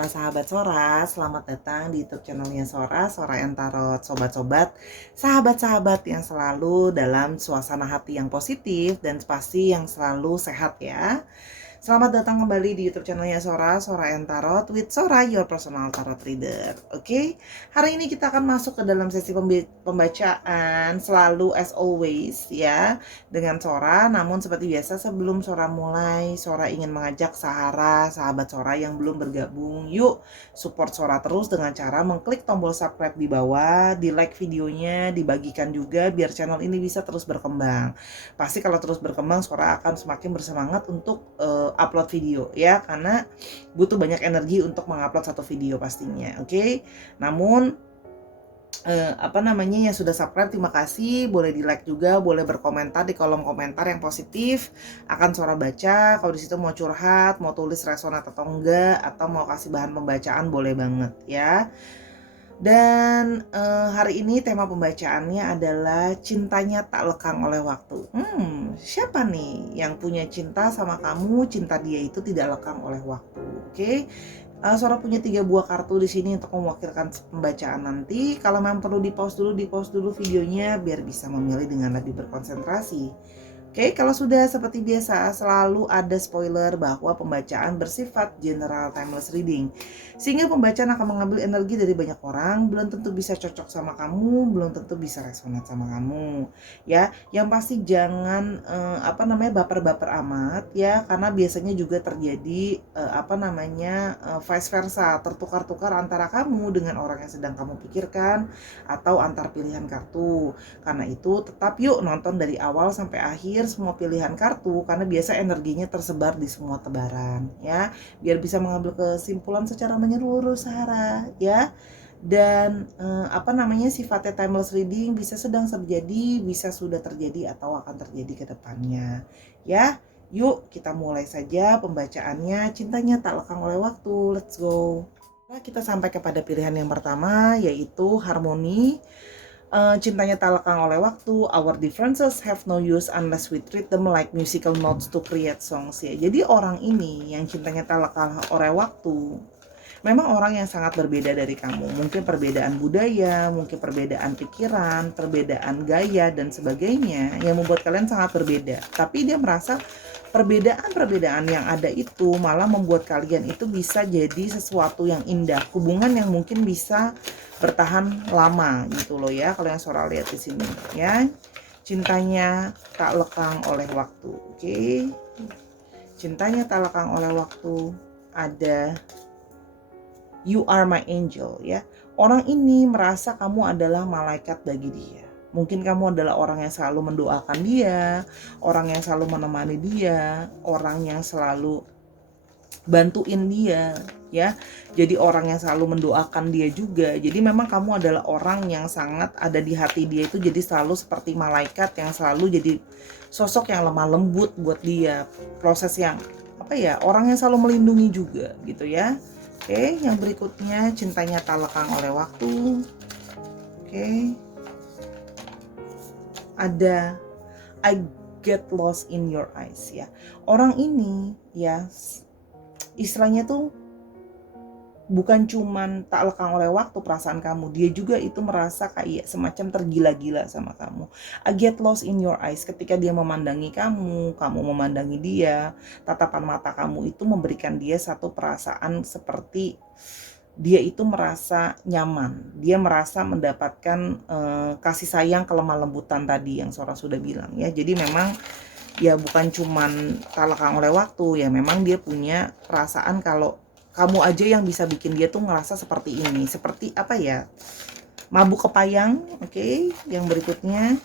para sahabat Sora, selamat datang di YouTube channelnya Sora, Sora and Tarot. Sobat-sobat, sahabat-sahabat yang selalu dalam suasana hati yang positif dan pasti yang selalu sehat ya. Selamat datang kembali di YouTube channelnya Sora, Sora and Tarot with Sora, your personal tarot reader. Oke, hari ini kita akan masuk ke dalam sesi pembacaan selalu as always ya dengan Sora. Namun seperti biasa sebelum Sora mulai, Sora ingin mengajak sahabat Sora yang belum bergabung, yuk support Sora terus dengan cara mengklik tombol subscribe di bawah, di like videonya, dibagikan juga biar channel ini bisa terus berkembang. Pasti kalau terus berkembang, Sora akan semakin bersemangat untuk upload video ya, karena butuh banyak energi untuk mengupload satu video pastinya. Oke. Namun yang sudah subscribe terima kasih, boleh di like juga, boleh berkomentar di kolom komentar yang positif, akan Sora baca. Kalau di situ mau curhat, mau tulis resonat atau enggak, atau mau kasih bahan pembacaan boleh banget ya. Dan hari ini tema pembacaannya adalah cintanya tak lekang oleh waktu. Siapa nih yang punya cinta sama kamu, cinta dia itu tidak lekang oleh waktu. Oke. Sora punya 3 buah kartu di sini untuk mewakilkan pembacaan nanti. Kalau memang perlu di pause dulu videonya biar bisa memilih dengan lebih berkonsentrasi. Oke, kalau sudah seperti biasa selalu ada spoiler bahwa pembacaan bersifat general timeless reading. Sehingga pembacaan akan mengambil energi dari banyak orang, belum tentu bisa cocok sama kamu, belum tentu bisa resonat sama kamu. Ya, yang pasti jangan baper-baper amat ya, karena biasanya juga terjadi vice versa, tertukar-tukar antara kamu dengan orang yang sedang kamu pikirkan atau antar pilihan kartu. Karena itu tetap yuk nonton dari awal sampai akhir semua pilihan kartu, karena biasa energinya tersebar di semua tebaran ya, biar bisa mengambil kesimpulan secara menyeluruh Sarah ya. Dan sifatnya timeless reading, bisa sedang terjadi, bisa sudah terjadi atau akan terjadi ke depannya ya. Yuk kita mulai saja pembacaannya, cintanya tak lekang oleh waktu. Let's go. Nah, kita sampai kepada pilihan yang pertama, yaitu harmoni. Cintanya tak lekang oleh waktu. Our differences have no use unless we treat them like musical notes to create songs ya. Jadi orang ini yang cintanya tak lekang oleh waktu, memang orang yang sangat berbeda dari kamu. Mungkin perbedaan budaya, mungkin perbedaan pikiran, perbedaan gaya dan sebagainya yang membuat kalian sangat berbeda. Tapi dia merasa perbedaan-perbedaan yang ada itu malah membuat kalian itu bisa jadi sesuatu yang indah, hubungan yang mungkin bisa bertahan lama gitu loh ya. Kalau yang Sora lihat di sini ya, cintanya tak lekang oleh waktu. Oke. Cintanya tak lekang oleh waktu. Ada you are my angel ya. Orang ini merasa kamu adalah malaikat bagi dia. Mungkin kamu adalah orang yang selalu mendoakan dia, orang yang selalu menemani dia, orang yang selalu bantuin dia ya. Jadi orang yang selalu mendoakan dia juga. Jadi memang kamu adalah orang yang sangat ada di hati dia itu, jadi selalu seperti malaikat yang selalu jadi sosok yang lemah lembut buat dia. Proses yang orang yang selalu melindungi juga gitu ya. Oke, yang berikutnya cintanya tak lekang oleh waktu. Oke. Ada I get lost in your eyes ya. Orang ini ya istilahnya tuh bukan cuman tak lekang oleh waktu perasaan kamu, dia juga itu merasa kayak semacam tergila-gila sama kamu. I get lost in your eyes, ketika dia memandangi kamu, kamu memandangi dia, tatapan mata kamu itu memberikan dia satu perasaan seperti dia itu merasa nyaman, dia merasa mendapatkan kasih sayang, kelemah lembutan tadi yang Sora sudah bilang ya. Jadi memang ya bukan cuman tak lekang oleh waktu ya, memang dia punya perasaan kalau kamu aja yang bisa bikin dia tuh ngerasa seperti ini, seperti mabuk kepayang. Oke, yang berikutnya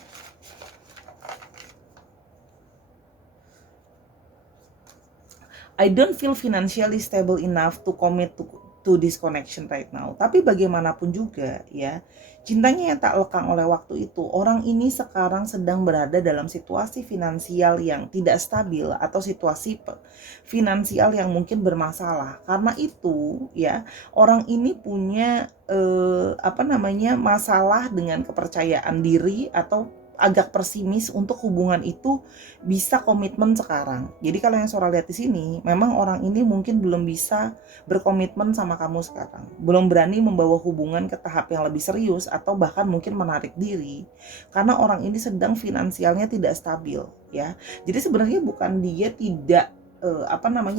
I don't feel financially stable enough to commit to this connection right now. Tapi bagaimanapun juga ya, cintanya yang tak lekang oleh waktu itu, orang ini sekarang sedang berada dalam situasi finansial yang tidak stabil atau situasi finansial yang mungkin bermasalah. Karena itu ya, orang ini punya masalah dengan kepercayaan diri atau agak pesimis untuk hubungan itu bisa komitmen sekarang. Jadi kalau yang Sora lihat di sini, memang orang ini mungkin belum bisa berkomitmen sama kamu sekarang. Belum berani membawa hubungan ke tahap yang lebih serius atau bahkan mungkin menarik diri. Karena orang ini sedang finansialnya tidak stabil, ya. Jadi sebenarnya bukan dia tidak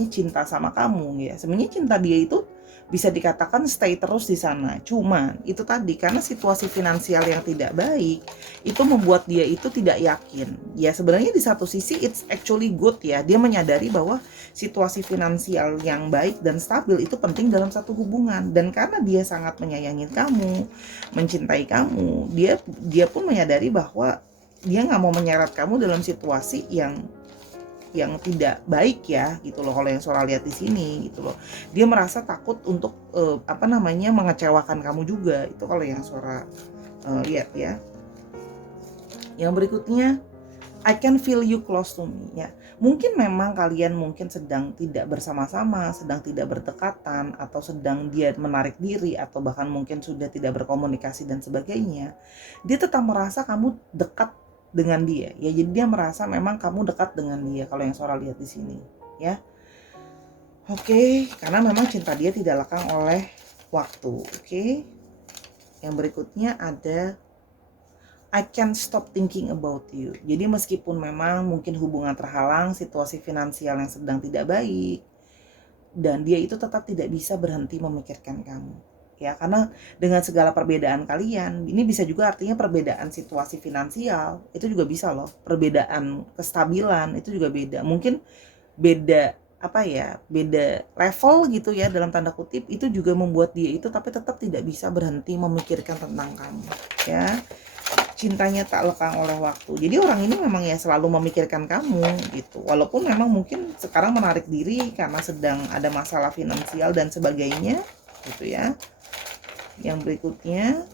cinta sama kamu, ya. Sebenarnya cinta dia itu bisa dikatakan stay terus di sana. Cuman itu tadi, karena situasi finansial yang tidak baik itu membuat dia itu tidak yakin. Ya sebenarnya di satu sisi it's actually good, ya. Dia menyadari bahwa situasi finansial yang baik dan stabil itu penting dalam satu hubungan, dan karena dia sangat menyayangi kamu, mencintai kamu, dia pun menyadari bahwa dia nggak mau menyeret kamu dalam situasi yang tidak baik, ya, gitu loh. Kalau yang Sora lihat di sini, gitu loh, dia merasa takut untuk mengecewakan kamu juga. Itu kalau yang Sora lihat, ya. Yang berikutnya, I can feel you close to me, ya. Mungkin memang kalian mungkin sedang tidak bersama-sama, sedang tidak berdekatan, atau sedang dia menarik diri, atau bahkan mungkin sudah tidak berkomunikasi dan sebagainya. Dia tetap merasa kamu dekat dengan dia, ya. Jadi dia merasa memang kamu dekat dengan dia kalau yang Sora lihat di sini, ya. Oke, karena memang cinta dia tidak lekang oleh waktu. Oke. Yang berikutnya ada I can't stop thinking about you. Jadi meskipun memang mungkin hubungan terhalang, situasi finansial yang sedang tidak baik, dan dia itu tetap tidak bisa berhenti memikirkan kamu. Ya, karena dengan segala perbedaan kalian, ini bisa juga artinya perbedaan situasi finansial, itu juga bisa loh. Perbedaan kestabilan itu juga beda. Mungkin beda beda level gitu, ya, dalam tanda kutip, itu juga membuat dia itu tapi tetap tidak bisa berhenti memikirkan tentang kamu, ya. Cintanya tak lekang oleh waktu. Jadi orang ini memang ya selalu memikirkan kamu gitu. Walaupun memang mungkin sekarang menarik diri karena sedang ada masalah finansial dan sebagainya gitu, ya. Yang berikutnya,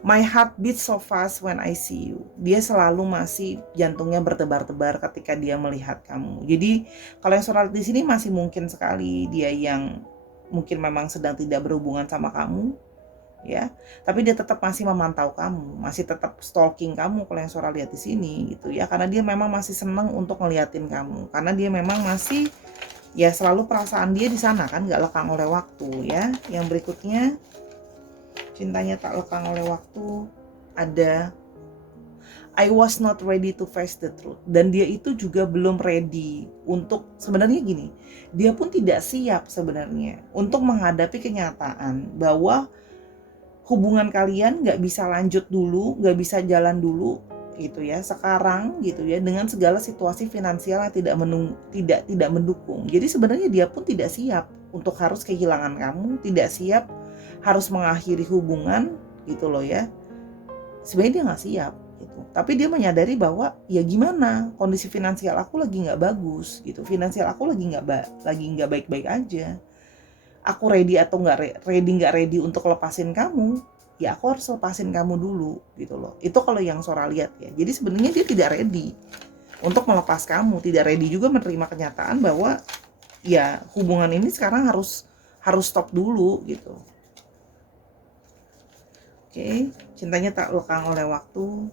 my heart beats so fast when I see you. Dia selalu masih jantungnya berdebar-debar ketika dia melihat kamu. Jadi kalau yang Sora di sini masih mungkin sekali dia yang mungkin memang sedang tidak berhubungan sama kamu, ya, tapi dia tetap masih memantau kamu, masih tetap stalking kamu kalau yang Sora lihat di sini gitu, ya, karena dia memang masih senang untuk ngeliatin kamu, karena dia memang masih, ya, selalu perasaan dia di sana kan, nggak lekang oleh waktu, ya. Yang berikutnya, cintanya tak lekang oleh waktu, ada I was not ready to face the truth. Dan dia itu juga belum ready untuk, sebenarnya gini, dia pun tidak siap sebenarnya untuk menghadapi kenyataan bahwa hubungan kalian nggak bisa lanjut dulu, nggak bisa jalan dulu gitu, ya, sekarang gitu, ya, dengan segala situasi finansial yang tidak mendukung. Jadi sebenarnya dia pun tidak siap untuk harus kehilangan kamu, tidak siap harus mengakhiri hubungan gitu loh, ya. Sebenarnya dia nggak siap gitu. Tapi dia menyadari bahwa ya gimana, kondisi finansial aku lagi nggak bagus gitu. Finansial aku lagi nggak baik-baik aja. Aku ready atau nggak ready untuk lepasin kamu, ya aku harus lepasin kamu dulu gitu loh. Itu kalau yang Sora lihat, ya. Jadi sebenarnya dia tidak ready untuk melepas kamu, tidak ready juga menerima kenyataan bahwa ya hubungan ini sekarang harus stop dulu gitu. Oke, cintanya tak lekang oleh waktu,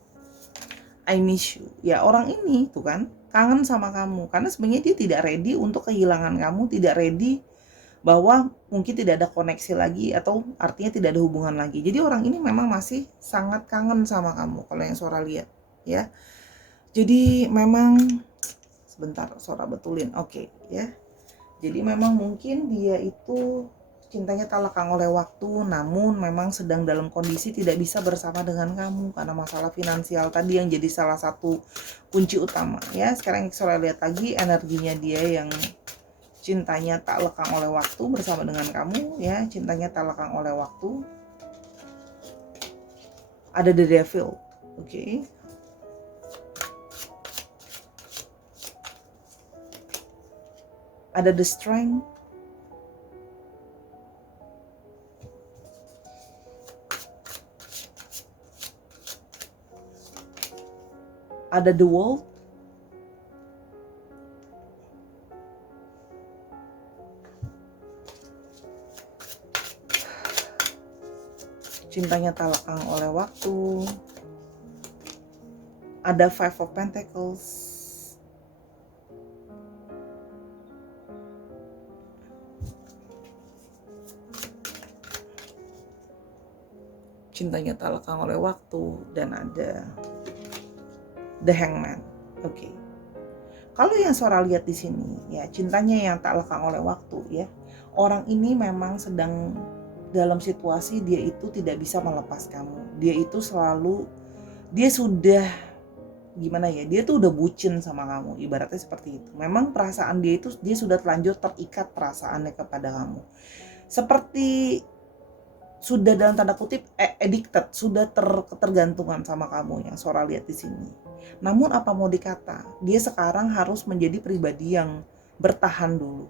I miss you. Ya, orang ini tuh kan kangen sama kamu karena sebenarnya dia tidak ready untuk kehilangan kamu, tidak ready bahwa mungkin tidak ada koneksi lagi atau artinya tidak ada hubungan lagi. Jadi orang ini memang masih sangat kangen sama kamu kalau yang Sora lihat, ya. Jadi memang sebentar Sora betulin. Oke, ya. Jadi memang mungkin dia itu cintanya tak lekang oleh waktu, namun memang sedang dalam kondisi tidak bisa bersama dengan kamu karena masalah finansial tadi yang jadi salah satu kunci utama, ya. Sekarang Sora lihat lagi energinya dia yang cintanya tak lekang oleh waktu bersama dengan kamu, ya. Cintanya tak lekang oleh waktu. Ada the devil. Oke. Ada the strength. Ada the world. Cintanya tak lekang oleh waktu. Ada Five of Pentacles. Cintanya tak lekang oleh waktu, dan ada The Hangman. Oke. Kalau yang Sora lihat di sini, ya cintanya yang tak lekang oleh waktu, ya. Orang ini memang sedang dalam situasi dia itu tidak bisa melepas kamu. Dia itu selalu, dia sudah gimana ya? Dia tuh udah bucin sama kamu, ibaratnya seperti itu. Memang perasaan dia itu, dia sudah terlanjur terikat perasaannya kepada kamu. Seperti sudah dalam tanda kutip addicted, sudah ketergantungan sama kamu yang Sora lihat di sini. Namun apa mau dikata, dia sekarang harus menjadi pribadi yang bertahan dulu.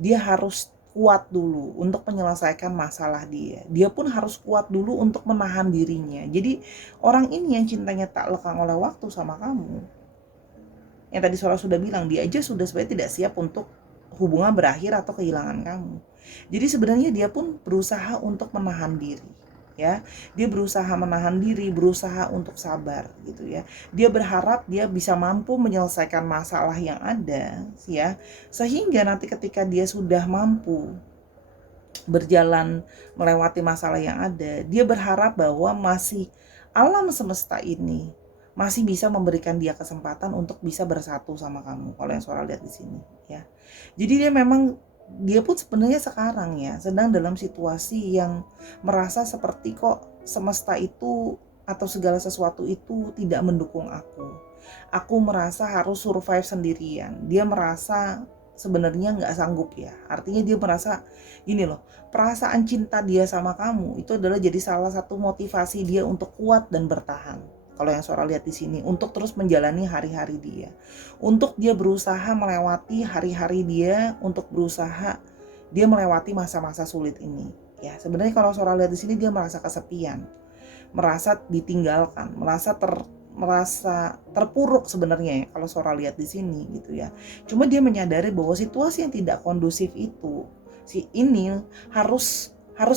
Dia harus kuat dulu untuk menyelesaikan masalah dia. Dia pun harus kuat dulu untuk menahan dirinya. Jadi orang ini yang cintanya tak lekang oleh waktu sama kamu, yang tadi Sora sudah bilang, dia aja sudah sebenarnya tidak siap untuk hubungan berakhir atau kehilangan kamu. Jadi sebenarnya dia pun berusaha untuk menahan diri, ya. Dia berusaha menahan diri, berusaha untuk sabar gitu ya. Dia berharap dia bisa mampu menyelesaikan masalah yang ada, ya. Sehingga nanti ketika dia sudah mampu berjalan melewati masalah yang ada, dia berharap bahwa masih alam semesta ini masih bisa memberikan dia kesempatan untuk bisa bersatu sama kamu. Kalau yang Sora lihat di sini, ya. Jadi dia pun sebenarnya sekarang ya sedang dalam situasi yang merasa seperti kok semesta itu atau segala sesuatu itu tidak mendukung aku. Aku merasa harus survive sendirian. Dia merasa sebenarnya nggak sanggup ya. Artinya dia merasa gini loh, perasaan cinta dia sama kamu itu adalah jadi salah satu motivasi dia untuk kuat dan bertahan. Kalau yang Sora lihat di sini, untuk terus menjalani hari-hari dia, untuk dia berusaha melewati hari-hari dia, untuk berusaha dia melewati masa-masa sulit ini. Ya, sebenarnya kalau Sora lihat di sini dia merasa kesepian, merasa ditinggalkan, merasa terpuruk sebenarnya ya kalau Sora lihat di sini gitu ya. Cuma dia menyadari bahwa situasi yang tidak kondusif itu ini harus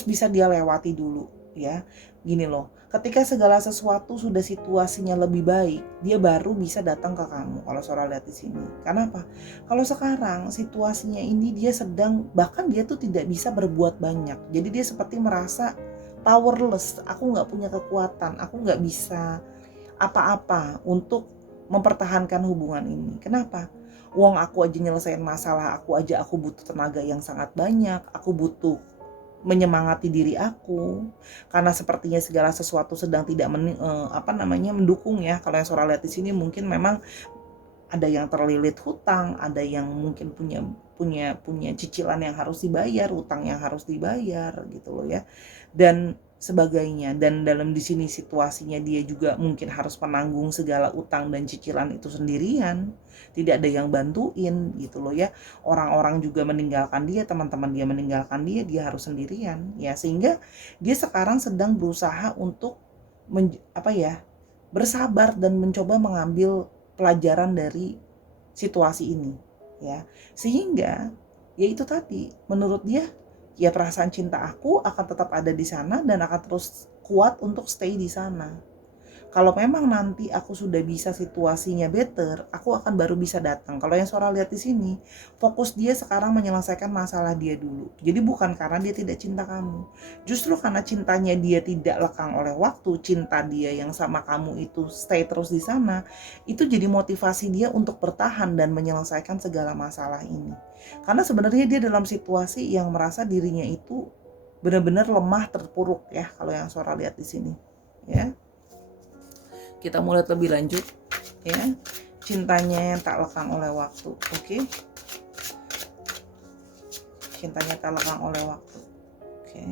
bisa dia lewati dulu ya. Gini loh, ketika segala sesuatu sudah situasinya lebih baik, dia baru bisa datang ke kamu kalau Sora lihat di sini. Karena apa? Kalau sekarang situasinya ini dia sedang, bahkan dia tuh tidak bisa berbuat banyak. Jadi dia seperti merasa powerless, aku nggak punya kekuatan, aku nggak bisa apa-apa untuk mempertahankan hubungan ini. Kenapa? Wong aku aja nyelesain masalah, aku butuh tenaga yang sangat banyak, aku butuh menyemangati diri aku, karena sepertinya segala sesuatu sedang tidak mendukung ya. Kalau yang Sora lihat di sini mungkin memang ada yang terlilit hutang, ada yang mungkin punya cicilan yang harus dibayar, hutang yang harus dibayar gitu loh ya, dan sebagainya. Dan dalam di sini situasinya dia juga mungkin harus menanggung segala utang dan cicilan itu sendirian, tidak ada yang bantuin gitu loh ya. Orang-orang juga meninggalkan dia, teman-teman dia meninggalkan dia, dia harus sendirian ya. Sehingga dia sekarang sedang berusaha untuk bersabar dan mencoba mengambil pelajaran dari situasi ini ya. Sehingga ya itu tadi, menurut dia ya perasaan cinta aku akan tetap ada di sana dan akan terus kuat untuk stay di sana. Kalau memang nanti aku sudah bisa situasinya better, aku akan baru bisa datang. Kalau yang Sora lihat di sini, fokus dia sekarang menyelesaikan masalah dia dulu. Jadi bukan karena dia tidak cinta kamu. Justru karena cintanya dia tidak lekang oleh waktu, cinta dia yang sama kamu itu stay terus di sana, itu jadi motivasi dia untuk bertahan dan menyelesaikan segala masalah ini. Karena sebenarnya dia dalam situasi yang merasa dirinya itu benar-benar lemah, terpuruk ya, kalau yang Sora lihat di sini. Ya. Kita mulai lebih lanjut ya. Cintanya yang tak lekang oleh waktu. Oke. Cintanya tak lekang oleh waktu. Oke.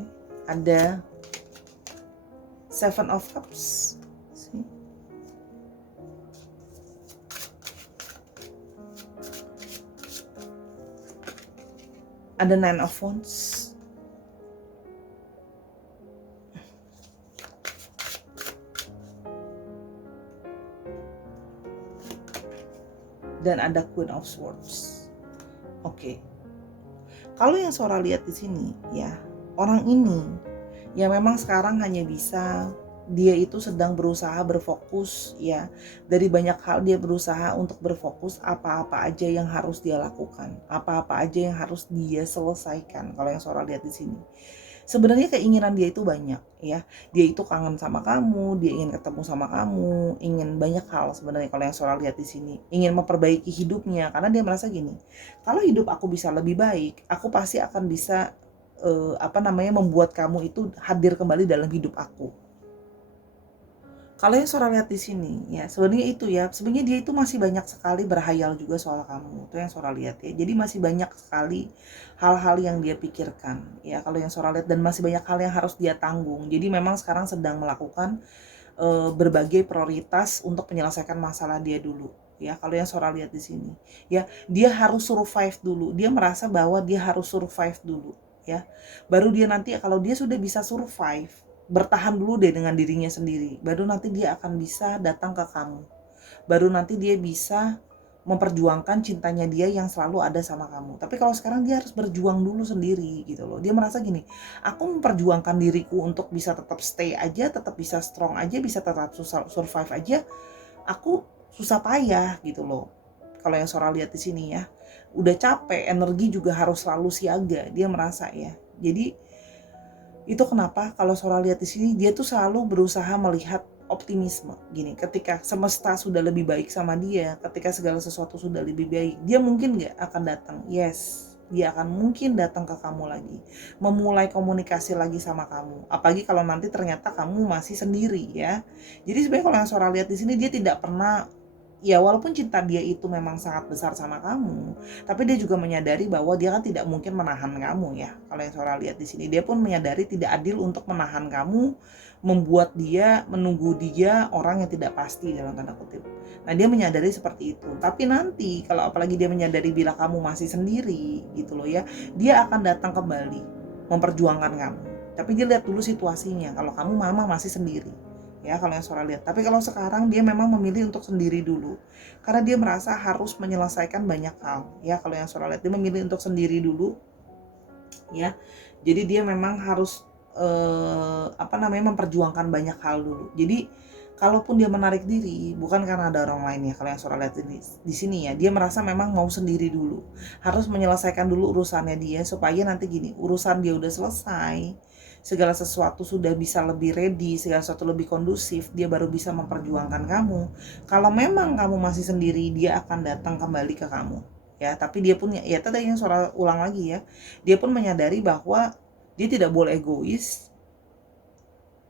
Ada Seven of Cups. Ada Nine of Wands. Dan ada Queen of Swords. Oke. Kalau yang Sora lihat di sini ya, orang ini ya memang sekarang hanya bisa dia itu sedang berusaha berfokus ya. Dari banyak hal dia berusaha untuk berfokus apa-apa aja yang harus dia lakukan, apa-apa aja yang harus dia selesaikan. Kalau yang Sora lihat di sini. Sebenarnya keinginan dia itu banyak ya. Dia itu kangen sama kamu, dia ingin ketemu sama kamu, ingin banyak hal sebenarnya kalau yang Sora lihat di sini. Ingin memperbaiki hidupnya karena dia merasa gini, kalau hidup aku bisa lebih baik, aku pasti akan bisa membuat kamu itu hadir kembali dalam hidup aku. Kalau yang Sora lihat di sini ya, sebenarnya itu ya, sebenarnya dia itu masih banyak sekali berhayal juga soal kamu. Itu yang Sora lihat ya. Jadi masih banyak sekali hal-hal yang dia pikirkan ya, kalau yang Sora lihat, dan masih banyak hal yang harus dia tanggung. Jadi memang sekarang sedang melakukan berbagai prioritas untuk menyelesaikan masalah dia dulu. Ya, kalau yang Sora lihat di sini ya, dia harus survive dulu. Dia merasa bahwa dia harus survive dulu ya. Baru dia nanti kalau dia sudah bisa survive, bertahan dulu deh dengan dirinya sendiri, baru nanti dia akan bisa datang ke kamu, baru nanti dia bisa memperjuangkan cintanya dia yang selalu ada sama kamu. Tapi kalau sekarang dia harus berjuang dulu sendiri gitu loh. Dia merasa gini, aku memperjuangkan diriku untuk bisa tetap stay aja, tetap bisa strong aja, bisa tetap survive aja, aku susah payah gitu loh. Kalau yang Sora lihat di sini ya, udah capek, energi juga harus selalu siaga, dia merasa ya. Jadi itu kenapa kalau Sora lihat di sini, dia tuh selalu berusaha melihat optimisme. Gini, ketika semesta sudah lebih baik sama dia, ketika segala sesuatu sudah lebih baik, dia mungkin nggak akan datang. Yes, dia akan mungkin datang ke kamu lagi, memulai komunikasi lagi sama kamu. Apalagi kalau nanti ternyata kamu masih sendiri ya. Jadi sebenarnya kalau yang Sora lihat di sini, dia tidak pernah, ya walaupun cinta dia itu memang sangat besar sama kamu, tapi dia juga menyadari bahwa dia kan tidak mungkin menahan kamu ya. Kalau yang Sora lihat di sini, dia pun menyadari tidak adil untuk menahan kamu, membuat dia menunggu dia orang yang tidak pasti dalam tanda kutip. Nah, dia menyadari seperti itu. Tapi nanti kalau apalagi dia menyadari bila kamu masih sendiri gitu loh ya, dia akan datang kembali memperjuangkan kamu. Tapi dia lihat dulu situasinya, kalau kamu mama masih sendiri. Ya, kalau yang Sora lihat. Tapi kalau sekarang dia memang memilih untuk sendiri dulu. Karena dia merasa harus menyelesaikan banyak hal. Ya, kalau yang Sora lihat, dia memilih untuk sendiri dulu. Ya. Jadi dia memang harus memperjuangkan banyak hal dulu. Jadi kalaupun dia menarik diri, bukan karena ada orang lain ya. Kalau yang Sora lihat di sini ya, dia merasa memang mau sendiri dulu. Harus menyelesaikan dulu urusannya dia supaya nanti gini, urusan dia udah selesai, segala sesuatu sudah bisa lebih ready, segala sesuatu lebih kondusif, dia baru bisa memperjuangkan kamu. Kalau memang kamu masih sendiri, dia akan datang kembali ke kamu. Ya, tapi dia pun ya tadi yang Sora ulang lagi ya, dia pun menyadari bahwa dia tidak boleh egois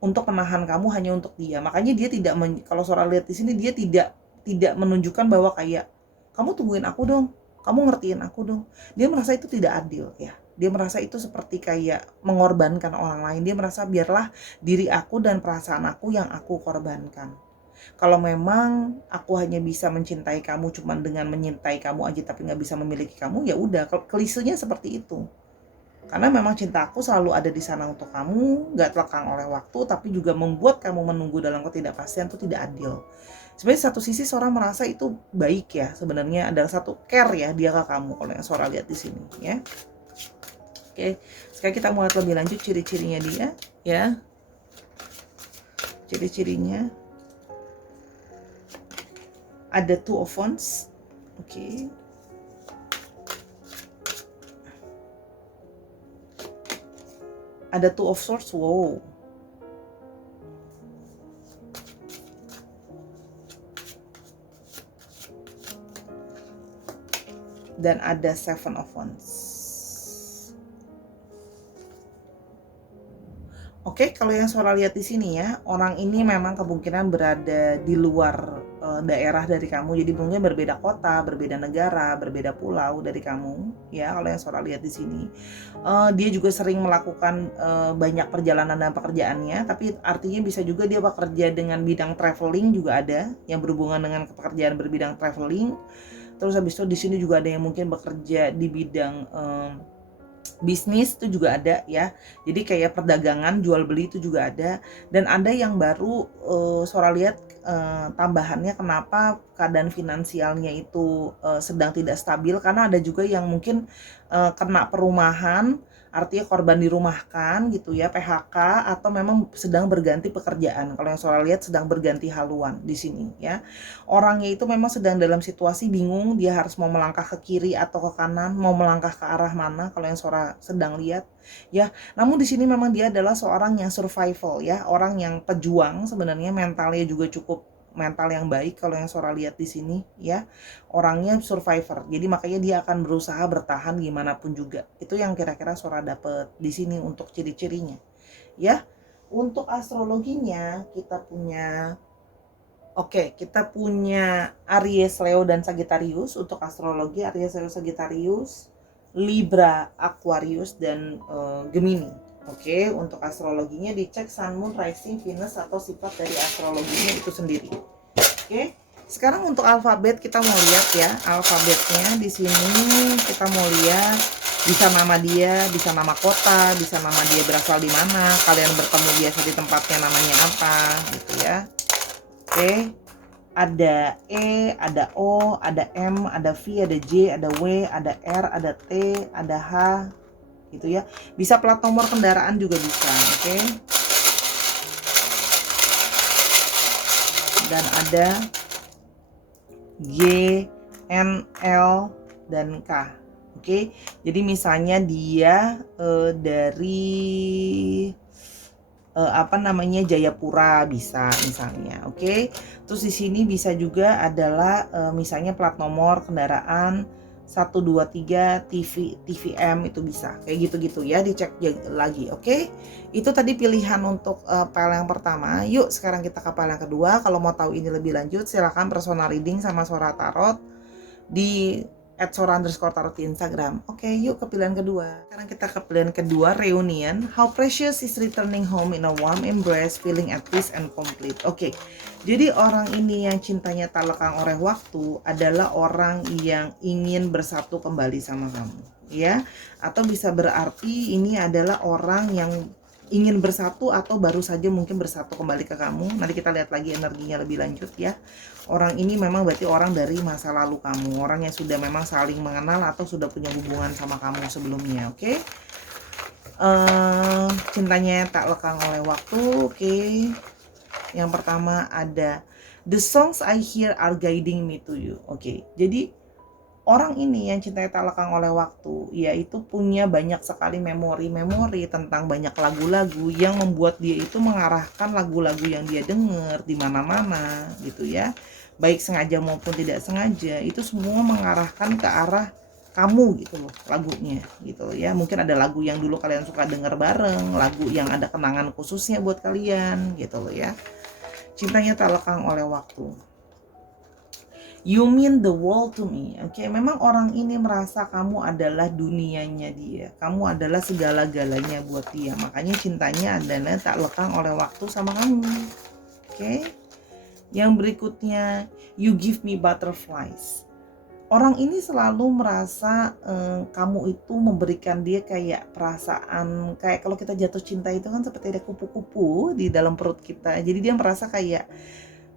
untuk menahan kamu hanya untuk dia. Makanya dia tidak kalau Sora lihat di sini, dia tidak menunjukkan bahwa kayak kamu tungguin aku dong, kamu ngertiin aku dong. Dia merasa itu tidak adil ya. Dia merasa itu seperti kayak mengorbankan orang lain. Dia merasa biarlah diri aku dan perasaan aku yang aku korbankan. Kalau memang aku hanya bisa mencintai kamu cuman dengan menyintai kamu aja tapi nggak bisa memiliki kamu, ya udah. Klisenya seperti itu. Karena memang cinta aku selalu ada di sana untuk kamu, nggak terlekang oleh waktu, tapi juga membuat kamu menunggu dalam ketidakpastian itu tidak adil. Sebenarnya satu sisi Sora merasa itu baik ya, sebenarnya adalah satu care ya dia ke kamu kalau yang Sora lihat di sini ya. Oke, sekarang kita mulai lebih lanjut ciri-cirinya dia ya. Ciri-cirinya ada Two of Wands. Oke. Ada Two of Swords. Wow. Dan ada Seven of Wands. Oke, kalau yang Sora lihat di sini ya, orang ini memang kemungkinan berada di luar daerah dari kamu. Jadi mungkin berbeda kota, berbeda negara, berbeda pulau dari kamu. Ya, kalau yang Sora lihat di sini, dia juga sering melakukan banyak perjalanan dan pekerjaannya. Tapi artinya bisa juga dia bekerja dengan bidang traveling juga ada, yang berhubungan dengan pekerjaan berbidang traveling. Terus habis itu di sini juga ada yang mungkin bekerja di bidang bisnis itu juga ada ya. Jadi kayak perdagangan, jual beli itu juga ada. Dan ada yang baru Sora lihat tambahannya kenapa keadaan finansialnya itu sedang tidak stabil, karena ada juga yang mungkin kena perumahan artinya korban dirumahkan gitu ya, PHK, atau memang sedang berganti pekerjaan. Kalau yang Sora lihat sedang berganti haluan di sini ya. Orangnya itu memang sedang dalam situasi bingung, dia harus mau melangkah ke kiri atau ke kanan, mau melangkah ke arah mana kalau yang Sora sedang lihat ya. Namun di sini memang dia adalah seorang yang survival ya, orang yang pejuang, sebenarnya mentalnya juga cukup mental yang baik kalau yang Sora lihat di sini ya. Orangnya survivor. Jadi makanya dia akan berusaha bertahan gimana pun juga. Itu yang kira-kira Sora dapet di sini untuk ciri-cirinya. Ya. Untuk astrologinya kita punya kita punya Aries, Leo, dan Sagittarius untuk astrologi. Aries, Leo, Sagittarius, Libra, Aquarius, dan Gemini. Untuk astrologinya dicek Sun, Moon, Rising, Venus, atau sifat dari astrologinya itu sendiri. Sekarang untuk alfabet kita mau lihat ya, alfabetnya di sini kita mau lihat bisa nama dia, bisa nama kota, bisa nama dia berasal di mana, kalian bertemu biasa di tempatnya namanya apa gitu ya. Ada E, ada O, ada M, ada V, ada J, ada W, ada R, ada T, ada H gitu ya. Bisa plat nomor kendaraan juga bisa, Dan ada G, N, L, dan K. Jadi misalnya dia dari Jayapura bisa misalnya. Terus di sini bisa juga adalah misalnya plat nomor kendaraan 123 TVM itu bisa. Kayak gitu-gitu ya, dicek lagi. Itu tadi pilihan untuk file yang pertama. Yuk sekarang kita ke file yang kedua. Kalau mau tahu ini lebih lanjut silahkan personal reading sama Sora Tarot di @sora_tarot di Instagram. Yuk ke pilihan kedua. Sekarang kita ke pilihan kedua, reunion. How precious is returning home in a warm embrace, feeling at peace and complete. Jadi orang ini yang cintanya tak lekang oleh waktu adalah orang yang ingin bersatu kembali sama kamu, ya. Atau bisa berarti ini adalah orang yang ingin bersatu atau baru saja mungkin bersatu kembali ke kamu. Nanti kita lihat lagi energinya lebih lanjut ya. Orang ini memang berarti orang dari masa lalu kamu, orang yang sudah memang saling mengenal atau sudah punya hubungan sama kamu sebelumnya. Cintanya tak lekang oleh waktu. Yang pertama ada the songs I hear are guiding me to you. Jadi orang ini yang cintanya tak lekang oleh waktu, yaitu punya banyak sekali memori-memori tentang banyak lagu-lagu yang membuat dia itu mengarahkan lagu-lagu yang dia dengar di mana-mana gitu ya. Baik sengaja maupun tidak sengaja, itu semua mengarahkan ke arah kamu gitu loh lagunya gitu loh ya. Mungkin ada lagu yang dulu kalian suka denger bareng, lagu yang ada kenangan khususnya buat kalian gitu loh ya. Cintanya tak lekang oleh waktu. You mean the world to me. Memang orang ini merasa kamu adalah dunianya dia. Kamu adalah segala-galanya buat dia. Makanya cintanya adalah tak lekang oleh waktu sama kamu. Yang berikutnya, you give me butterflies. Orang ini selalu merasa kamu itu memberikan dia kayak perasaan, kayak kalau kita jatuh cinta itu kan seperti ada kupu-kupu di dalam perut kita. Jadi dia merasa kayak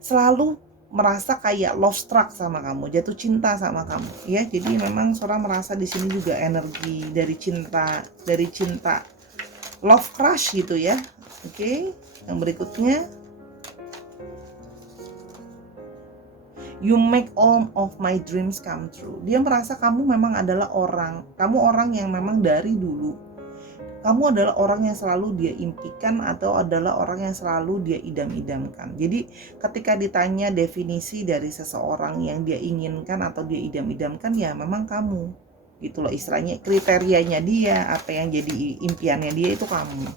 selalu merasa kayak love struck sama kamu, jatuh cinta sama kamu ya. Jadi memang seorang merasa di sini juga energi dari cinta love crush gitu ya. Yang berikutnya, you make all of my dreams come true. Dia merasa kamu memang adalah orang yang memang dari dulu kamu adalah orang yang selalu dia impikan atau adalah orang yang selalu dia idam-idamkan. Jadi ketika ditanya definisi dari seseorang yang dia inginkan atau dia idam-idamkan, ya memang kamu gitu loh, istilahnya kriterianya dia, apa yang jadi impiannya dia itu kamu.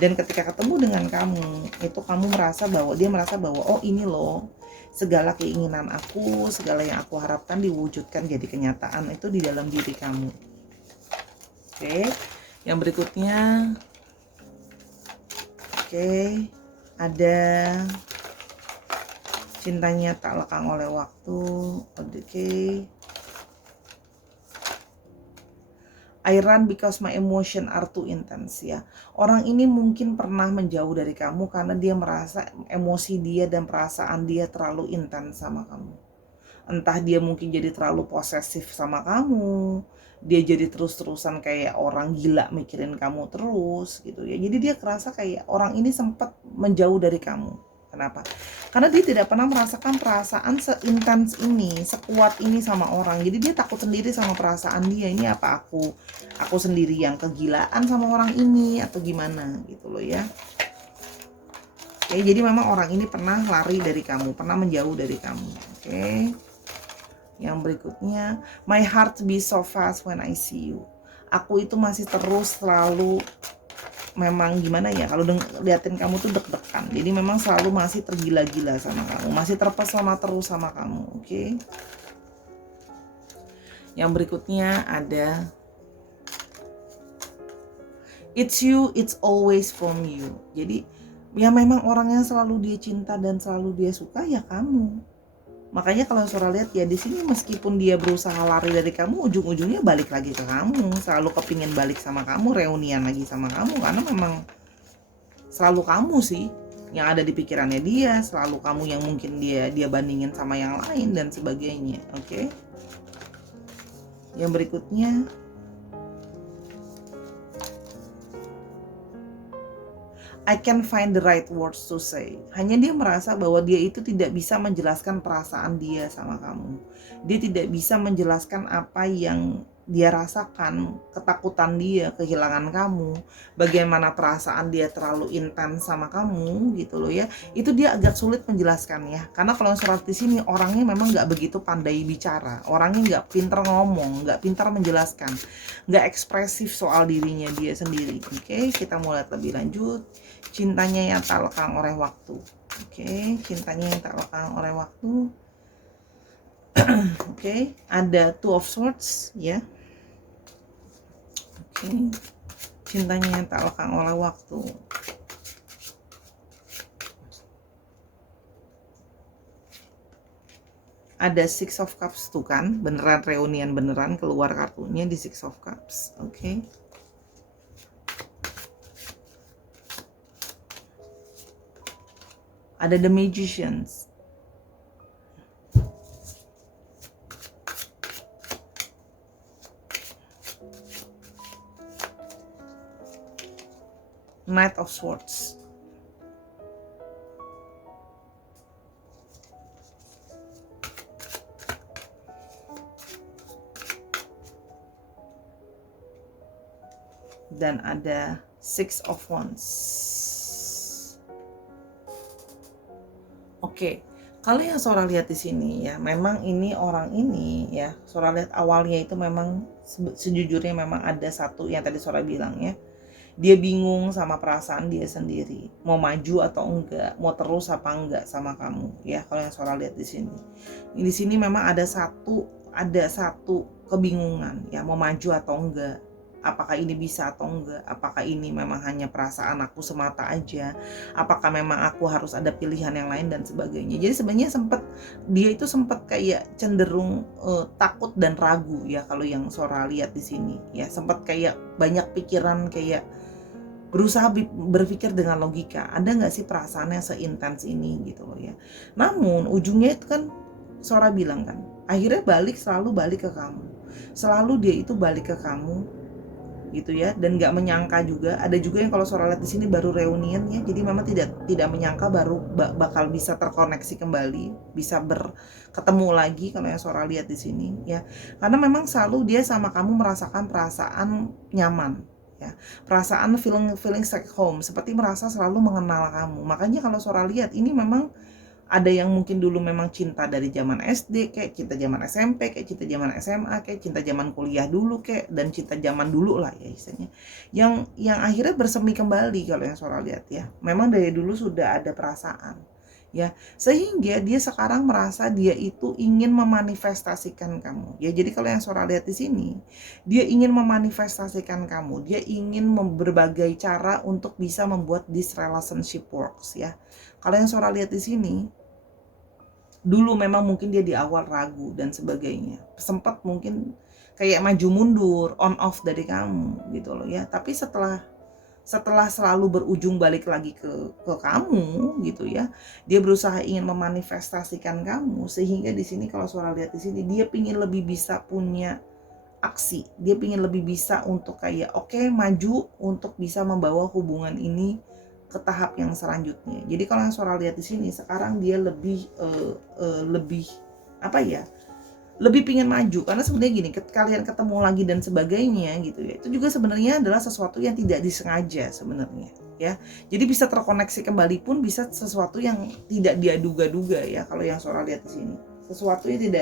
Dan ketika ketemu dengan kamu, itu kamu dia merasa bahwa oh ini loh segala keinginan aku, segala yang aku harapkan diwujudkan jadi kenyataan itu di dalam diri kamu. Yang berikutnya, ada cintanya tak lekang oleh waktu. I run because my emotion are too intense ya. Orang ini mungkin pernah menjauh dari kamu karena dia merasa emosi dia dan perasaan dia terlalu intens sama kamu. Entah dia mungkin jadi terlalu posesif sama kamu, dia jadi terus-terusan kayak orang gila mikirin kamu terus gitu ya. Jadi dia kerasa kayak orang ini sempat menjauh dari kamu. Kenapa? Karena dia tidak pernah merasakan perasaan seintens ini, sekuat ini sama orang. Jadi dia takut sendiri sama perasaan dia. Ini apa aku sendiri yang kegilaan sama orang ini atau gimana gitu loh ya. Oke, jadi memang orang ini pernah lari dari kamu, pernah menjauh dari kamu. Oke. Yang berikutnya, my heart beats so fast when I see you. Aku itu masih terus selalu memang gimana ya, kalau liatin kamu tuh deg-degan. Jadi memang selalu masih tergila-gila sama kamu, masih terpesona terus sama kamu. Oke. Yang berikutnya ada it's you, it's always from you. Jadi ya memang orang yang selalu dia cinta dan selalu dia suka ya kamu. Makanya kalau Sora lihat ya di sini meskipun dia berusaha lari dari kamu, ujung-ujungnya balik lagi ke kamu, selalu kepingin balik sama kamu, reunian lagi sama kamu, karena memang selalu kamu sih yang ada di pikirannya dia, selalu kamu yang mungkin dia bandingin sama yang lain dan sebagainya. Oke. Yang berikutnya I can find the right words to say. Hanya dia merasa bahwa dia itu tidak bisa menjelaskan perasaan dia sama kamu. Dia tidak bisa menjelaskan apa yang dia rasakan, ketakutan dia kehilangan kamu, bagaimana perasaan dia terlalu intens sama kamu gitu loh ya. Itu dia agak sulit menjelaskan ya. Karena kalau surat di sini orangnya memang nggak begitu pandai bicara, orangnya nggak pintar ngomong, nggak pintar menjelaskan, nggak ekspresif soal dirinya dia sendiri. Oke, kita mulai lebih lanjut. Cintanya yang tak lekang oleh waktu. Oke, cintanya yang tak lekang oleh waktu. Oke, ada Two of Swords ya. Oke, cintanya yang tak lekang oleh waktu. Ada Six of Cups tuh kan, beneran reunian beneran, keluar kartunya di Six of Cups. Oke. Ada The Magicians. Knight of Swords. Dan ada Six of Wands. Oke, kalau yang Sora lihat di sini ya, memang ini orang ini ya, Sora lihat awalnya itu memang sejujurnya memang ada satu yang tadi Sora bilang ya, dia bingung sama perasaan dia sendiri, mau maju atau enggak, mau terus apa enggak sama kamu ya. Kalau yang Sora lihat di sini memang ada satu kebingungan ya, mau maju atau enggak. Apakah ini bisa atau enggak? Apakah ini memang hanya perasaan aku semata aja? Apakah memang aku harus ada pilihan yang lain dan sebagainya? Jadi sebenarnya dia itu sempat kayak cenderung takut dan ragu ya, kalau yang Sora lihat di sini ya, sempat kayak banyak pikiran, kayak berusaha berpikir dengan logika, ada nggak sih perasaan yang seintens ini gitu loh ya. Namun ujungnya itu kan Sora bilang kan, akhirnya selalu balik ke kamu, selalu dia itu balik ke kamu gitu ya, dan nggak menyangka juga. Ada juga yang kalau Sora lihat di sini baru reunian ya, jadi memang tidak menyangka baru bakal bisa terkoneksi kembali, bisa berketemu lagi kalau yang Sora lihat di sini ya. Karena memang selalu dia sama kamu merasakan perasaan nyaman ya, perasaan feeling like home, seperti merasa selalu mengenal kamu. Makanya kalau Sora lihat ini memang ada yang mungkin dulu memang cinta dari zaman SD, kayak cinta zaman SMP, kayak cinta zaman SMA, kayak cinta zaman kuliah dulu, kayak dan cinta zaman dulu lah ya istilahnya, yang akhirnya bersemi kembali. Kalau yang Sora lihat ya, memang dari dulu sudah ada perasaan ya, sehingga dia sekarang merasa dia itu ingin memanifestasikan kamu ya. Jadi kalau yang Sora lihat di sini, dia ingin memanifestasikan kamu, dia ingin berbagai cara untuk bisa membuat this relationship works ya. Kalau yang Sora lihat di sini, dulu memang mungkin dia di awal ragu dan sebagainya, sempat mungkin kayak maju mundur, on off dari kamu gitu loh ya. Tapi setelah setelah selalu berujung balik lagi ke kamu gitu ya. Dia berusaha ingin memanifestasikan kamu, sehingga di sini kalau Sora lihat di sini dia pingin lebih bisa punya aksi. Dia pingin lebih bisa untuk kayak oke, maju untuk bisa membawa hubungan ini ke tahap yang selanjutnya. Jadi kalau yang Sora lihat di sini sekarang dia lebih lebih apa ya? Lebih pingin maju, karena sebenarnya gini, kalian ketemu lagi dan sebagainya gitu ya, itu juga sebenarnya adalah sesuatu yang tidak disengaja sebenarnya ya. Jadi bisa terkoneksi kembali pun bisa sesuatu yang tidak dia duga-duga ya, kalau yang Sora lihat di sini sesuatu yang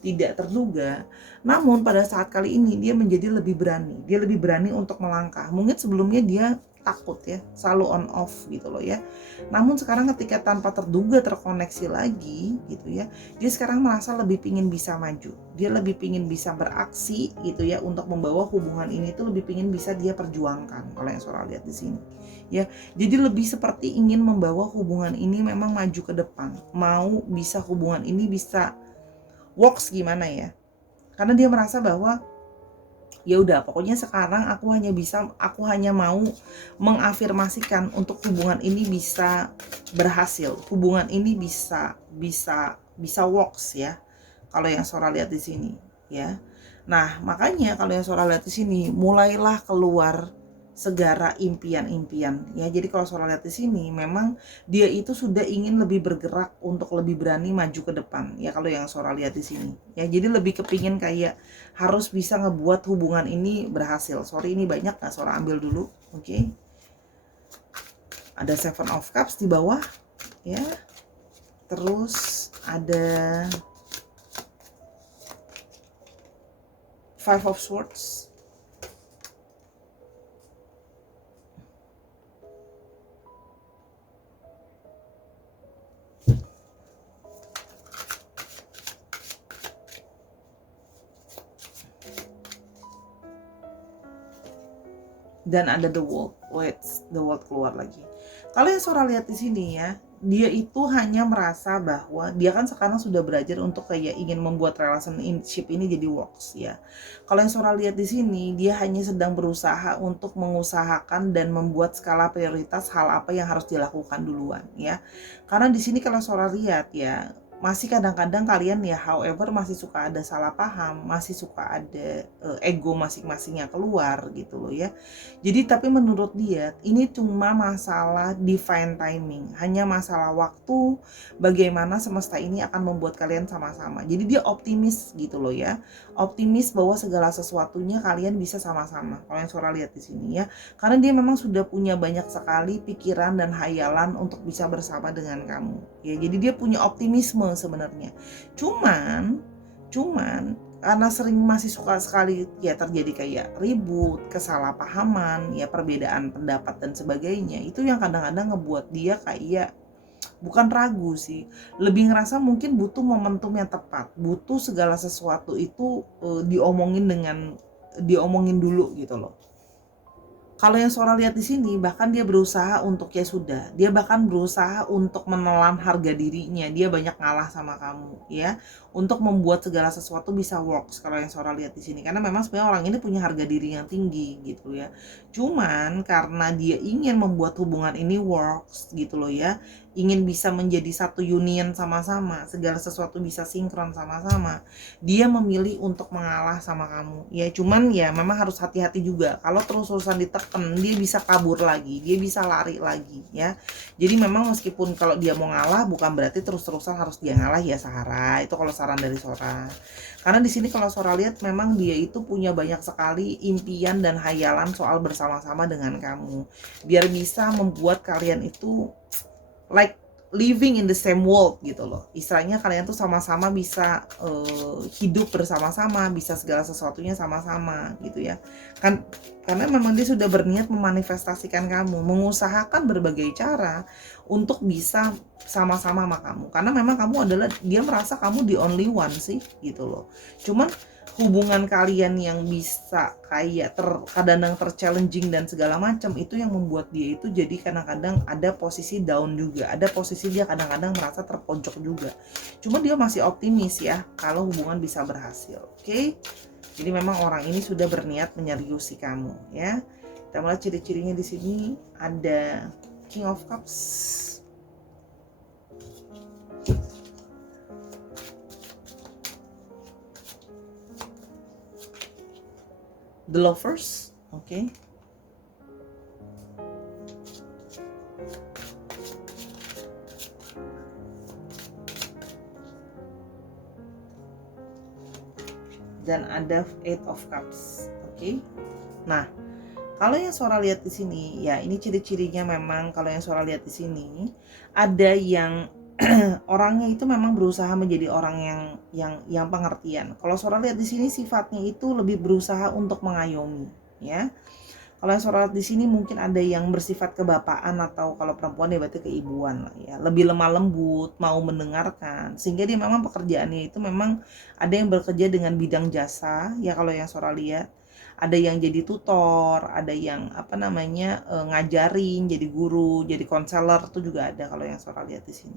tidak terduga. Namun pada saat kali ini dia menjadi lebih berani, dia lebih berani untuk melangkah. Mungkin sebelumnya dia takut ya, selalu on off gitu loh ya. Namun sekarang ketika tanpa terduga terkoneksi lagi gitu ya, dia sekarang merasa lebih pingin bisa maju. Dia lebih pingin bisa beraksi gitu ya, untuk membawa hubungan ini tuh lebih pingin bisa dia perjuangkan kalau yang Sora lihat di sini. Ya, jadi lebih seperti ingin membawa hubungan ini memang maju ke depan. Mau bisa hubungan ini bisa works gimana ya? Karena dia merasa bahwa ya udah, pokoknya sekarang aku hanya mau mengafirmasikan untuk hubungan ini bisa berhasil, hubungan ini bisa works ya, kalau yang Sora lihat di sini ya. Nah makanya kalau yang Sora lihat di sini mulailah keluar segara impian-impian ya. Jadi kalau Sora lihat di sini memang dia itu sudah ingin lebih bergerak untuk lebih berani maju ke depan ya, kalau yang Sora lihat di sini ya. Jadi lebih kepingin kayak harus bisa ngebuat hubungan ini berhasil. Sorry ini banyak, nggak Sora ambil dulu. Oke. Ada Seven of Cups di bawah ya. Terus ada Five of Swords. Dan ada The World. Wait, The World keluar lagi. Kalau yang Sora lihat di sini ya, dia itu hanya merasa bahwa dia kan sekarang sudah belajar untuk kayak ingin membuat relationship ini jadi works ya. Kalau yang Sora lihat di sini, dia hanya sedang berusaha untuk mengusahakan dan membuat skala prioritas hal apa yang harus dilakukan duluan ya. Karena di sini kalau Sora lihat ya, masih kadang-kadang kalian ya however masih suka ada salah paham, masih suka ada ego masing-masingnya keluar gitu loh ya. Jadi tapi menurut dia ini cuma masalah divine timing, hanya masalah waktu bagaimana semesta ini akan membuat kalian sama-sama. Jadi dia optimis gitu loh ya. Optimis bahwa segala sesuatunya kalian bisa sama-sama. Kalau yang Sora lihat di sini ya. Karena dia memang sudah punya banyak sekali pikiran dan hayalan untuk bisa bersama dengan kamu. Ya, jadi dia punya optimisme sebenarnya. Cuman karena sering masih suka sekali ya terjadi kayak ribut, kesalahpahaman, ya perbedaan pendapat dan sebagainya. Itu yang kadang-kadang ngebuat dia kayak bukan ragu sih, lebih ngerasa mungkin butuh momentum yang tepat, butuh segala sesuatu itu diomongin dulu gitu loh. Kalau yang Sora lihat di sini, bahkan dia berusaha untuk ya sudah, dia bahkan berusaha untuk menelan harga dirinya, dia banyak ngalah sama kamu ya, untuk membuat segala sesuatu bisa works. Kalau yang Sora lihat di sini, karena memang sebenarnya orang ini punya harga diri yang tinggi gitu ya. Cuman karena dia ingin membuat hubungan ini works gitu loh ya, ingin bisa menjadi satu union sama-sama, segala sesuatu bisa sinkron sama-sama, dia memilih untuk mengalah sama kamu ya. Cuman ya memang harus hati-hati juga, kalau terus-terusan ditekan dia bisa kabur lagi, dia bisa lari lagi ya. Jadi memang meskipun kalau dia mau ngalah bukan berarti terus-terusan harus dia ngalah ya Sahara. Itu kalau saran dari Sora. Karena di sini kalau Sora lihat memang dia itu punya banyak sekali impian dan hayalan soal bersama-sama dengan kamu, biar bisa membuat kalian itu like living in the same world gitu loh. Istilahnya kalian tuh sama-sama bisa hidup bersama-sama, bisa segala sesuatunya sama-sama gitu ya. Kan karena memang dia sudah berniat memanifestasikan kamu, mengusahakan berbagai cara untuk bisa sama-sama sama kamu. Karena memang kamu adalah, dia merasa kamu the only one sih gitu loh. Cuman hubungan kalian yang bisa kayak kadang-kadang terchallenging dan segala macam, itu yang membuat dia itu jadi kadang-kadang ada posisi down juga, ada posisi dia kadang-kadang merasa terpojok juga. Cuma dia masih optimis ya kalau hubungan bisa berhasil. Oke? Jadi memang orang ini sudah berniat menyeriusi kamu ya. Kita mulai ciri-cirinya di sini ada King of Cups, The Lovers, oke. Dan ada Eight of Cups, oke. Nah, kalau yang Sora lihat di sini, ya ini ciri-cirinya memang kalau yang Sora lihat di sini ada yang orangnya itu memang berusaha menjadi orang yang pengertian. Kalau Sora lihat di sini sifatnya itu lebih berusaha untuk mengayomi, ya. Kalau yang Sora lihat di sini mungkin ada yang bersifat kebapaan atau kalau perempuan ya berarti keibuan lah ya. Lebih lemah lembut, mau mendengarkan. Sehingga dia memang pekerjaannya itu memang ada yang bekerja dengan bidang jasa, ya kalau yang Sora lihat. Ada yang jadi tutor, ada yang ngajarin, jadi guru, jadi konselor itu juga ada kalau yang Sora lihat di sini.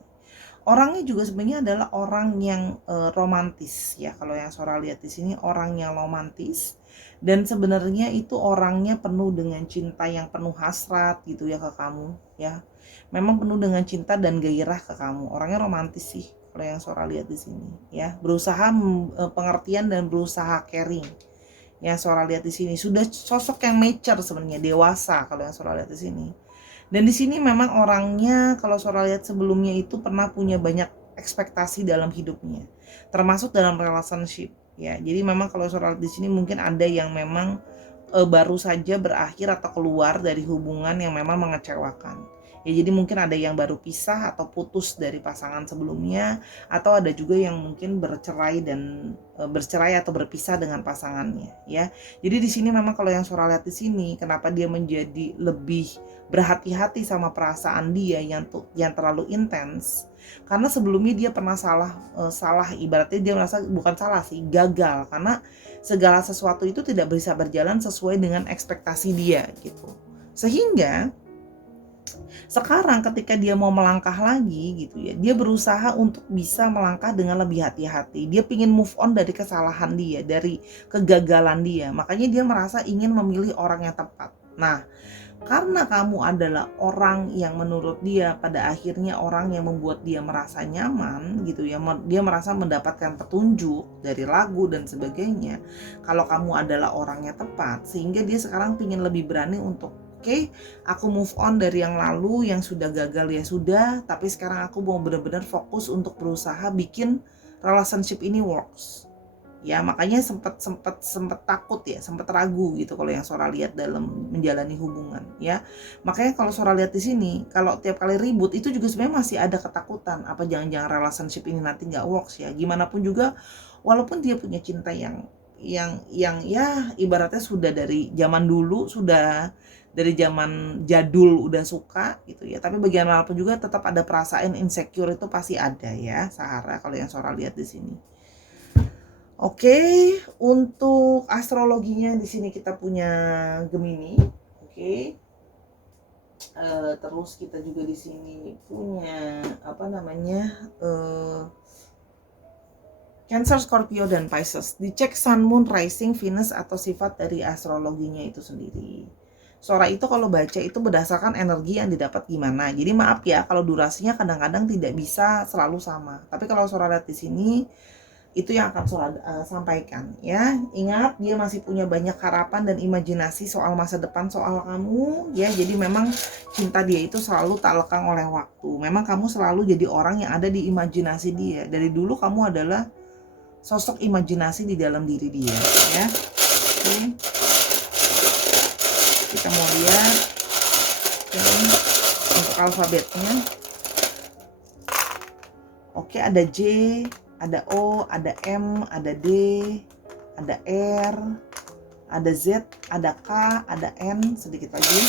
Orangnya juga sebenarnya adalah orang yang romantis ya. Kalau yang Sora lihat di sini orang yang romantis dan sebenarnya itu orangnya penuh dengan cinta yang penuh hasrat gitu ya ke kamu ya. Memang penuh dengan cinta dan gairah ke kamu. Orangnya romantis sih kalau yang Sora lihat di sini ya. Berusaha pengertian dan berusaha caring. Yang Sora lihat di sini sudah sosok yang mature sebenarnya, dewasa kalau yang Sora lihat di sini. Dan di sini memang orangnya kalau Sora lihat sebelumnya itu pernah punya banyak ekspektasi dalam hidupnya, termasuk dalam relationship ya. Jadi memang kalau Sora lihat di sini mungkin ada yang memang baru saja berakhir atau keluar dari hubungan yang memang mengecewakan. Ya jadi mungkin ada yang baru pisah atau putus dari pasangan sebelumnya, atau ada juga yang mungkin bercerai atau berpisah dengan pasangannya ya. Jadi di sini memang kalau yang Sora lihat di sini kenapa dia menjadi lebih berhati-hati sama perasaan dia yang terlalu intens, karena sebelumnya dia pernah salah ibaratnya dia merasa bukan salah sih, gagal karena segala sesuatu itu tidak bisa berjalan sesuai dengan ekspektasi dia gitu. Sehingga sekarang ketika dia mau melangkah lagi gitu ya, dia berusaha untuk bisa melangkah dengan lebih hati-hati. Dia pingin move on dari kesalahan dia, dari kegagalan dia. Makanya dia merasa ingin memilih orang yang tepat. Nah, karena kamu adalah orang yang menurut dia pada akhirnya orang yang membuat dia merasa nyaman gitu ya, dia merasa mendapatkan petunjuk dari lagu dan sebagainya. Kalau kamu adalah orangnya tepat, sehingga dia sekarang pingin lebih berani untuk oke, aku move on dari yang lalu, yang sudah gagal ya sudah, tapi sekarang aku mau benar-benar fokus untuk berusaha bikin relationship ini works. Ya, makanya sempat takut ya, sempat ragu gitu kalau yang Sora lihat dalam menjalani hubungan ya. Makanya kalau Sora lihat di sini, kalau tiap kali ribut itu juga sebenarnya masih ada ketakutan, apa jangan-jangan relationship ini nanti nggak works ya. Gimana pun juga walaupun dia punya cinta yang ya ibaratnya sudah dari zaman dulu, sudah dari zaman jadul udah suka gitu ya, tapi bagaimanapun juga tetap ada perasaan insecure itu pasti ada ya, Sahara kalau yang Sora lihat di sini. Oke, untuk astrologinya di sini kita punya Gemini, oke. Terus kita juga di sini punya Cancer, Scorpio, dan Pisces. Dicek Sun, Moon, Rising, Venus atau sifat dari astrologinya itu sendiri. Sora itu kalau baca itu berdasarkan energi yang didapat gimana. Jadi maaf ya kalau durasinya kadang-kadang tidak bisa selalu sama. Tapi kalau Sora lihat di sini itu yang akan Sora sampaikan ya. Ingat dia masih punya banyak harapan dan imajinasi soal masa depan, soal kamu ya. Jadi memang cinta dia itu selalu tak lekang oleh waktu. Memang kamu selalu jadi orang yang ada di imajinasi dia. Dari dulu kamu adalah sosok imajinasi di dalam diri dia ya. Oke. Kita mau lihat ini untuk alfabetnya. Oke, ada J, ada O, ada M, ada D, ada R, ada Z, ada K, ada N, sedikit lagi.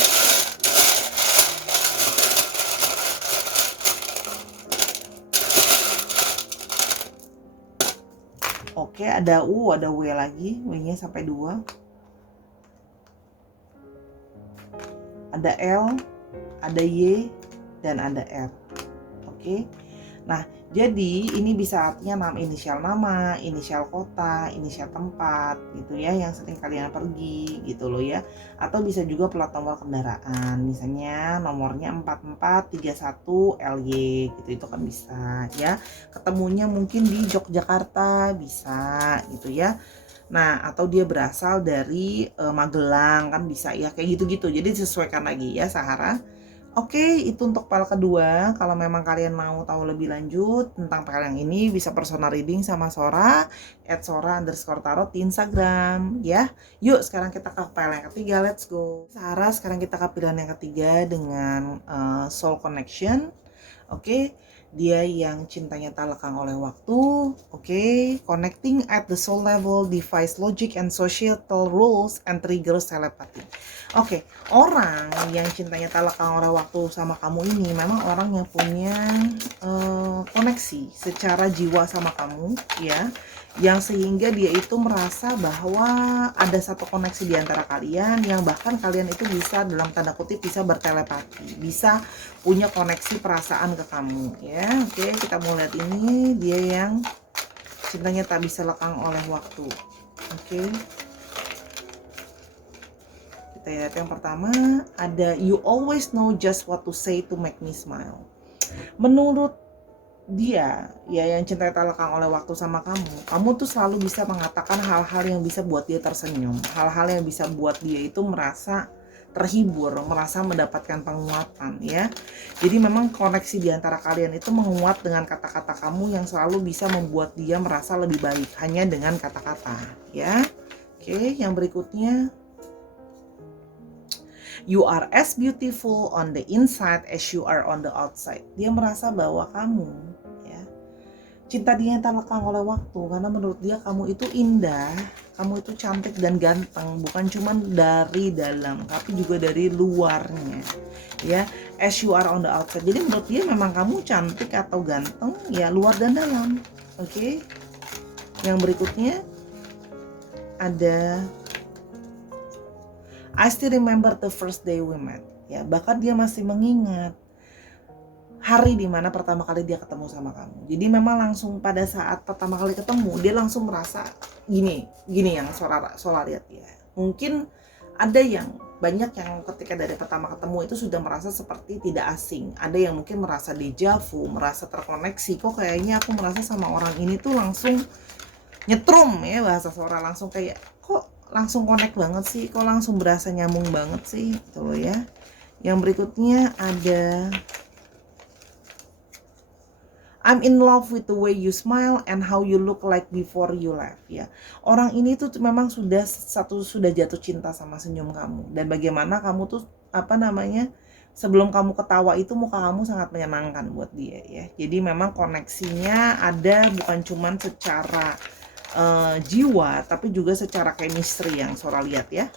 Oke, ada U, ada W lagi, W-nya sampai 2. Ada L, ada Y, dan ada R. Oke. Nah, Jadi ini bisa artinya nama, inisial kota, inisial tempat gitu ya yang sering kalian pergi gitu loh ya. Atau bisa juga plat nomor kendaraan. Misalnya nomornya 4431 LY gitu, itu kan bisa ya. Ketemunya mungkin di Yogyakarta bisa gitu ya. Nah, atau dia berasal dari Magelang kan bisa ya, kayak gitu-gitu. Jadi disesuaikan lagi ya Sahara. Oke, itu untuk file kedua. Kalau memang kalian mau tahu lebih lanjut tentang file yang ini, bisa personal reading sama Sora, @sora_tarot di Instagram, ya. Yuk, sekarang kita ke file yang ketiga, let's go. Sarah, sekarang kita ke pilihan yang ketiga dengan Soul Connection. Oke, dia yang cintanya tak lekang oleh waktu. Oke, connecting at the soul level, defies logic and societal rules and triggers telepathy. Oke, orang yang cintanya tak lekang oleh waktu sama kamu ini memang orang yang punya koneksi secara jiwa sama kamu ya, yang sehingga dia itu merasa bahwa ada satu koneksi di antara kalian yang bahkan kalian itu bisa dalam tanda kutip bisa bertelepati, bisa punya koneksi perasaan ke kamu ya. Oke, kita mau lihat ini dia yang cintanya tak bisa lekang oleh waktu. Oke, kita lihat yang pertama ada you always know just what to say to make me smile. Menurut dia ya yang cinta tak lekang oleh waktu sama kamu tuh selalu bisa mengatakan hal-hal yang bisa buat dia tersenyum, hal-hal yang bisa buat dia itu merasa terhibur, merasa mendapatkan penguatan ya. Jadi memang koneksi di antara kalian itu menguat dengan kata-kata kamu yang selalu bisa membuat dia merasa lebih baik hanya dengan kata-kata ya. Oke, yang berikutnya you are as beautiful on the inside as you are on the outside. Dia merasa bahwa kamu ya, cinta dia yang tak lekang oleh waktu karena menurut dia kamu itu indah, kamu itu cantik dan ganteng, bukan cuma dari dalam tapi juga dari luarnya ya, as you are on the outside. Jadi menurut dia memang kamu cantik atau ganteng ya luar dan dalam. Oke, yang berikutnya ada I still remember the first day we met ya, bahkan dia masih mengingat hari dimana pertama kali dia ketemu sama kamu. Jadi memang langsung pada saat pertama kali ketemu dia langsung merasa gini yang Solar lihat ya. Mungkin ada yang banyak yang ketika dari pertama ketemu itu sudah merasa seperti tidak asing. Ada yang mungkin merasa deja vu, merasa terkoneksi. Kok kayaknya aku merasa sama orang ini tuh langsung nyetrum ya, bahasa Sora, langsung kayak kok langsung connect banget sih, kok langsung berasa nyambung banget sih gitu loh ya. Yang berikutnya ada I'm in love with the way you smile and how you look like before you left ya. Orang ini tuh memang sudah jatuh cinta sama senyum kamu dan bagaimana kamu tuh sebelum kamu ketawa itu muka kamu sangat menyenangkan buat dia ya. Jadi memang koneksinya ada bukan cuman secara jiwa tapi juga secara chemistry yang Sora lihat ya.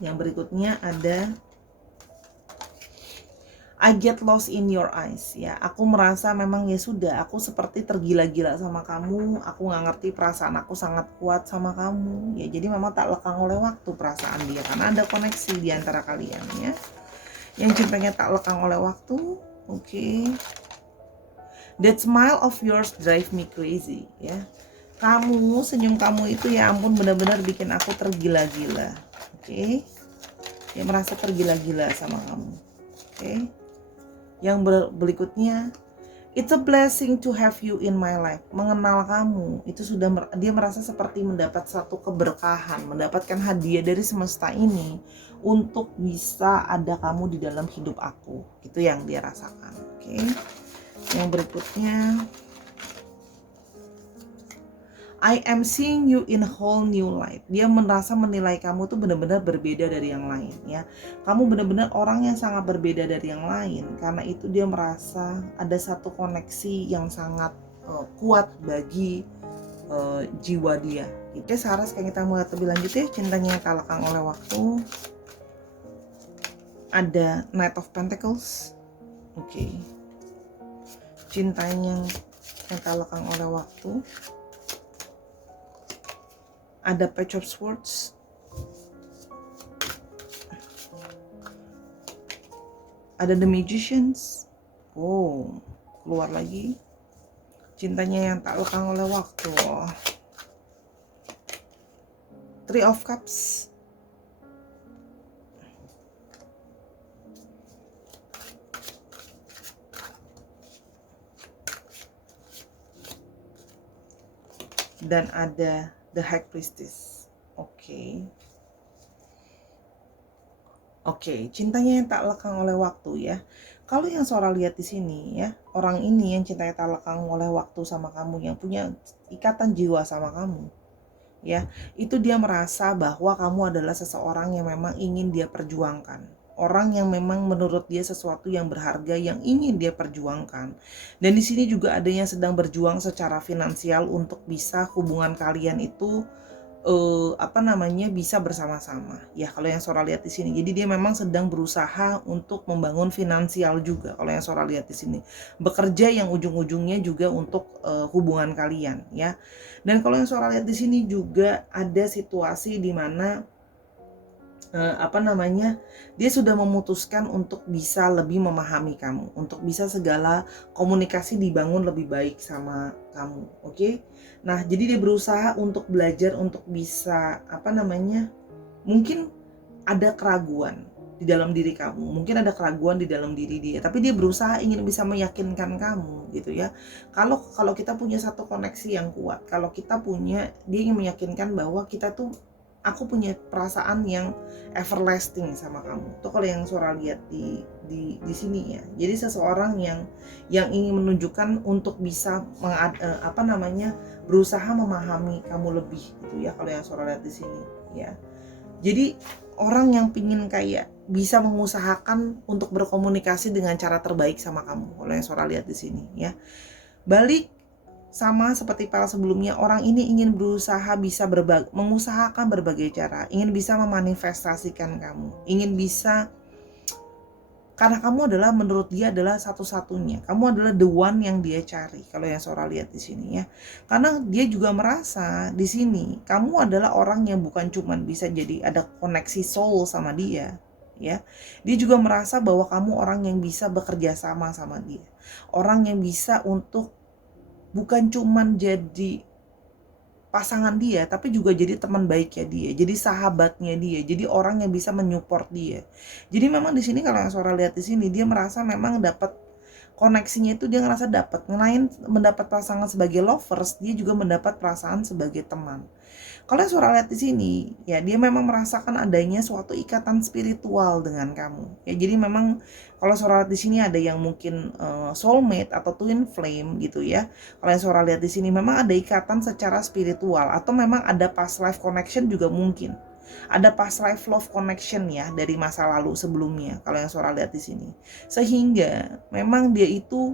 Yang berikutnya ada I get lost in your eyes ya. Aku merasa memang ya sudah, aku seperti tergila-gila sama kamu. Aku nggak ngerti, perasaan aku sangat kuat sama kamu ya. Jadi memang tak lekang oleh waktu perasaan dia karena ada koneksi di antara kalian ya. Yang cintanya tak lekang oleh waktu. Oke. That smile of yours drive me crazy ya. Kamu, senyum kamu itu ya ampun benar-benar bikin aku tergila-gila. Oke. Dia merasa tergila-gila sama kamu. Oke. Yang berikutnya, it's a blessing to have you in my life. Mengenal kamu itu sudah dia merasa seperti mendapat satu keberkahan, mendapatkan hadiah dari semesta ini untuk bisa ada kamu di dalam hidup aku. Itu yang dia rasakan. Oke. Yang berikutnya, I am seeing you in a whole new light. Dia merasa menilai kamu tuh benar-benar berbeda dari yang lain ya. Kamu benar-benar orang yang sangat berbeda dari yang lain. Karena itu dia merasa ada satu koneksi yang sangat kuat bagi jiwa dia. Oke, Sarah, sekarang kita mulai lebih lanjut ya. Cintanya yang tak lekang oleh waktu. Ada Knight of Pentacles. Oke. Cintanya yang tak lekang oleh waktu. Ada Page of Swords, ada The Magicians. Oh, keluar lagi. Cintanya yang tak lekang oleh waktu. Three of Cups. Dan ada The High Priestess. Oke, cintanya yang tak lekang oleh waktu ya. Kalau yang Sora lihat di sini ya, orang ini yang cintanya tak lekang oleh waktu sama kamu, yang punya ikatan jiwa sama kamu, ya, itu dia merasa bahwa kamu adalah seseorang yang memang ingin dia perjuangkan. Orang yang memang menurut dia sesuatu yang berharga yang ingin dia perjuangkan. Dan di sini juga ada yang sedang berjuang secara finansial untuk bisa hubungan kalian itu bisa bersama-sama ya, kalau yang Sora lihat di sini. Jadi dia memang sedang berusaha untuk membangun finansial juga, kalau yang Sora lihat di sini, bekerja yang ujung-ujungnya juga untuk hubungan kalian ya. Dan kalau yang Sora lihat di sini juga ada situasi di mana dia sudah memutuskan untuk bisa lebih memahami kamu, untuk bisa segala komunikasi dibangun lebih baik sama kamu, oke? Nah, jadi dia berusaha untuk belajar untuk bisa mungkin ada keraguan di dalam diri kamu, mungkin ada keraguan di dalam diri dia, tapi dia berusaha ingin bisa meyakinkan kamu gitu ya. Kalau kita punya satu koneksi yang kuat, dia ingin meyakinkan bahwa aku punya perasaan yang everlasting sama kamu. Itu kalau yang Sora lihat di sini ya. Jadi seseorang yang ingin menunjukkan untuk bisa berusaha memahami kamu lebih gitu ya, kalau yang Sora lihat di sini ya. Jadi orang yang pingin kayak bisa mengusahakan untuk berkomunikasi dengan cara terbaik sama kamu, kalau yang Sora lihat di sini ya. Balik sama seperti para sebelumnya, orang ini ingin berusaha bisa mengusahakan berbagai cara, ingin bisa memanifestasikan kamu, karena kamu adalah, menurut dia adalah satu-satunya, kamu adalah the one yang dia cari, kalau yang Sora lihat di sini ya. Karena dia juga merasa di sini kamu adalah orang yang bukan cuman bisa jadi ada koneksi soul sama dia ya, dia juga merasa bahwa kamu orang yang bisa bekerja sama dia, orang yang bisa untuk bukan cuman jadi pasangan dia, tapi juga jadi teman baiknya dia, jadi sahabatnya dia, jadi orang yang bisa menyupport dia. Jadi memang di sini kalau yang Sora lihat di sini, dia merasa memang dapat koneksinya itu, dia ngerasa dapat, mendapat pasangan sebagai lovers, dia juga mendapat perasaan sebagai teman. Kalau yang Sora lihat di sini, ya dia memang merasakan adanya suatu ikatan spiritual dengan kamu. Ya, jadi memang kalau Sora lihat di sini ada yang mungkin soulmate atau twin flame gitu ya. Kalau yang Sora lihat di sini memang ada ikatan secara spiritual, atau memang ada past life connection juga mungkin. Ada past life love connection ya dari masa lalu sebelumnya, kalau yang Sora lihat di sini. Sehingga memang dia itu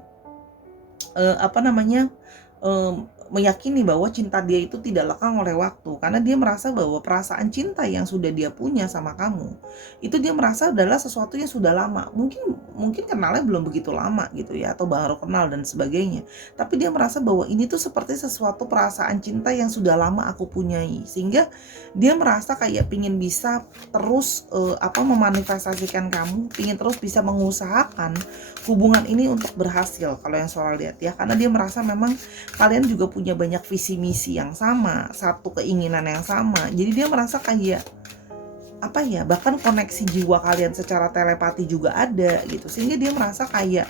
meyakini bahwa cinta dia itu tidak lekang oleh waktu, karena dia merasa bahwa perasaan cinta yang sudah dia punya sama kamu itu dia merasa adalah sesuatu yang sudah lama, mungkin kenalnya belum begitu lama gitu ya, atau baru kenal dan sebagainya, tapi dia merasa bahwa ini tuh seperti sesuatu perasaan cinta yang sudah lama aku punyai, sehingga dia merasa kayak pingin bisa terus memanifestasikan kamu, pingin terus bisa mengusahakan hubungan ini untuk berhasil, kalau yang Sora lihat ya, karena dia merasa memang kalian juga punya banyak visi misi yang sama, satu keinginan yang sama. Jadi dia merasa kayak bahkan koneksi jiwa kalian secara telepati juga ada gitu, sehingga dia merasa kayaknya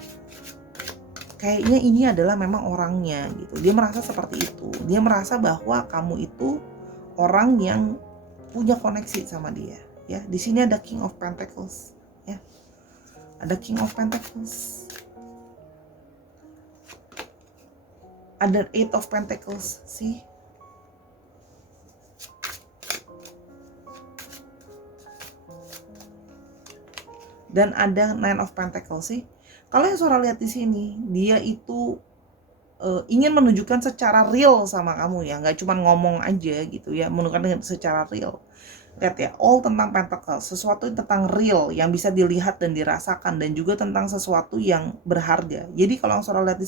ini adalah memang orangnya gitu. Dia merasa seperti itu. Dia merasa bahwa kamu itu orang yang punya koneksi sama dia ya. Di sini ada King of Pentacles ya. Ada King of Pentacles. Ada Eight of Pentacles sih. Dan ada Nine of Pentacles sih. Kalau yang Sora lihat di sini, dia itu ingin menunjukkan secara real sama kamu ya, nggak cuma ngomong aja gitu ya, menunjukkan secara real. Lihat ya, all tentang Pentacles, sesuatu tentang real yang bisa dilihat dan dirasakan, dan juga tentang sesuatu yang berharga. Jadi kalau yang Sora lihat di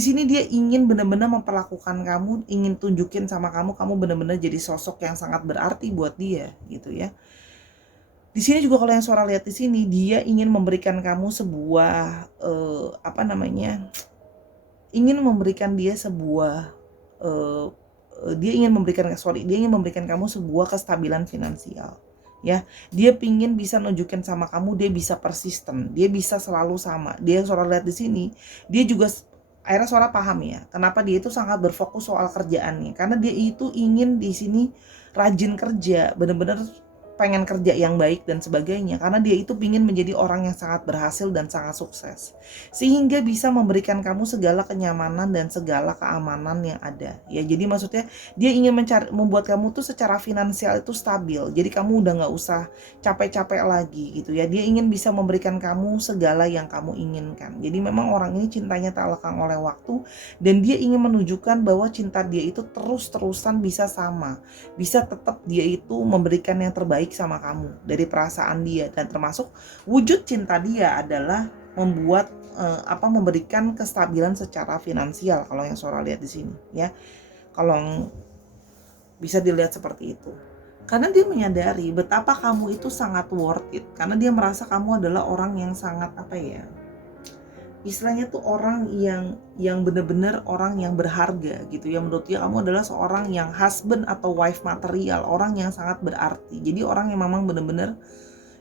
sini dia ingin benar-benar memperlakukan kamu, ingin tunjukin sama kamu benar-benar jadi sosok yang sangat berarti buat dia gitu ya. Di sini juga kalau yang Sora lihat di sini, dia ingin memberikan kamu sebuah ingin memberikan dia sebuah uh, dia ingin memberikan kamu sebuah kestabilan finansial. Ya, dia pingin bisa nunjukin sama kamu dia bisa persisten, dia bisa selalu sama. Dia Sora lihat di sini, dia juga akhirnya Sora paham ya, kenapa dia itu sangat berfokus soal kerjaannya. Karena dia itu ingin di sini rajin kerja, bener-bener pengen kerja yang baik dan sebagainya, karena dia itu ingin menjadi orang yang sangat berhasil dan sangat sukses, sehingga bisa memberikan kamu segala kenyamanan dan segala keamanan yang ada ya. Jadi maksudnya dia ingin membuat kamu tuh secara finansial itu stabil, jadi kamu udah nggak usah capek-capek lagi gitu ya. Dia ingin bisa memberikan kamu segala yang kamu inginkan. Jadi memang orang ini cintanya tak lekang oleh waktu, dan dia ingin menunjukkan bahwa cinta dia itu terus-terusan bisa sama, bisa tetap dia itu memberikan yang terbaik sama kamu dari perasaan dia. Dan termasuk wujud cinta dia adalah membuat memberikan kestabilan secara finansial, kalau yang Sora lihat di sini ya. Kalau bisa dilihat seperti itu, karena dia menyadari betapa kamu itu sangat worth it, karena dia merasa kamu adalah orang yang sangat istilahnya tuh orang yang benar-benar orang yang berharga gitu ya. Menurut dia kamu adalah seorang yang husband atau wife material, orang yang sangat berarti. Jadi orang yang memang benar-benar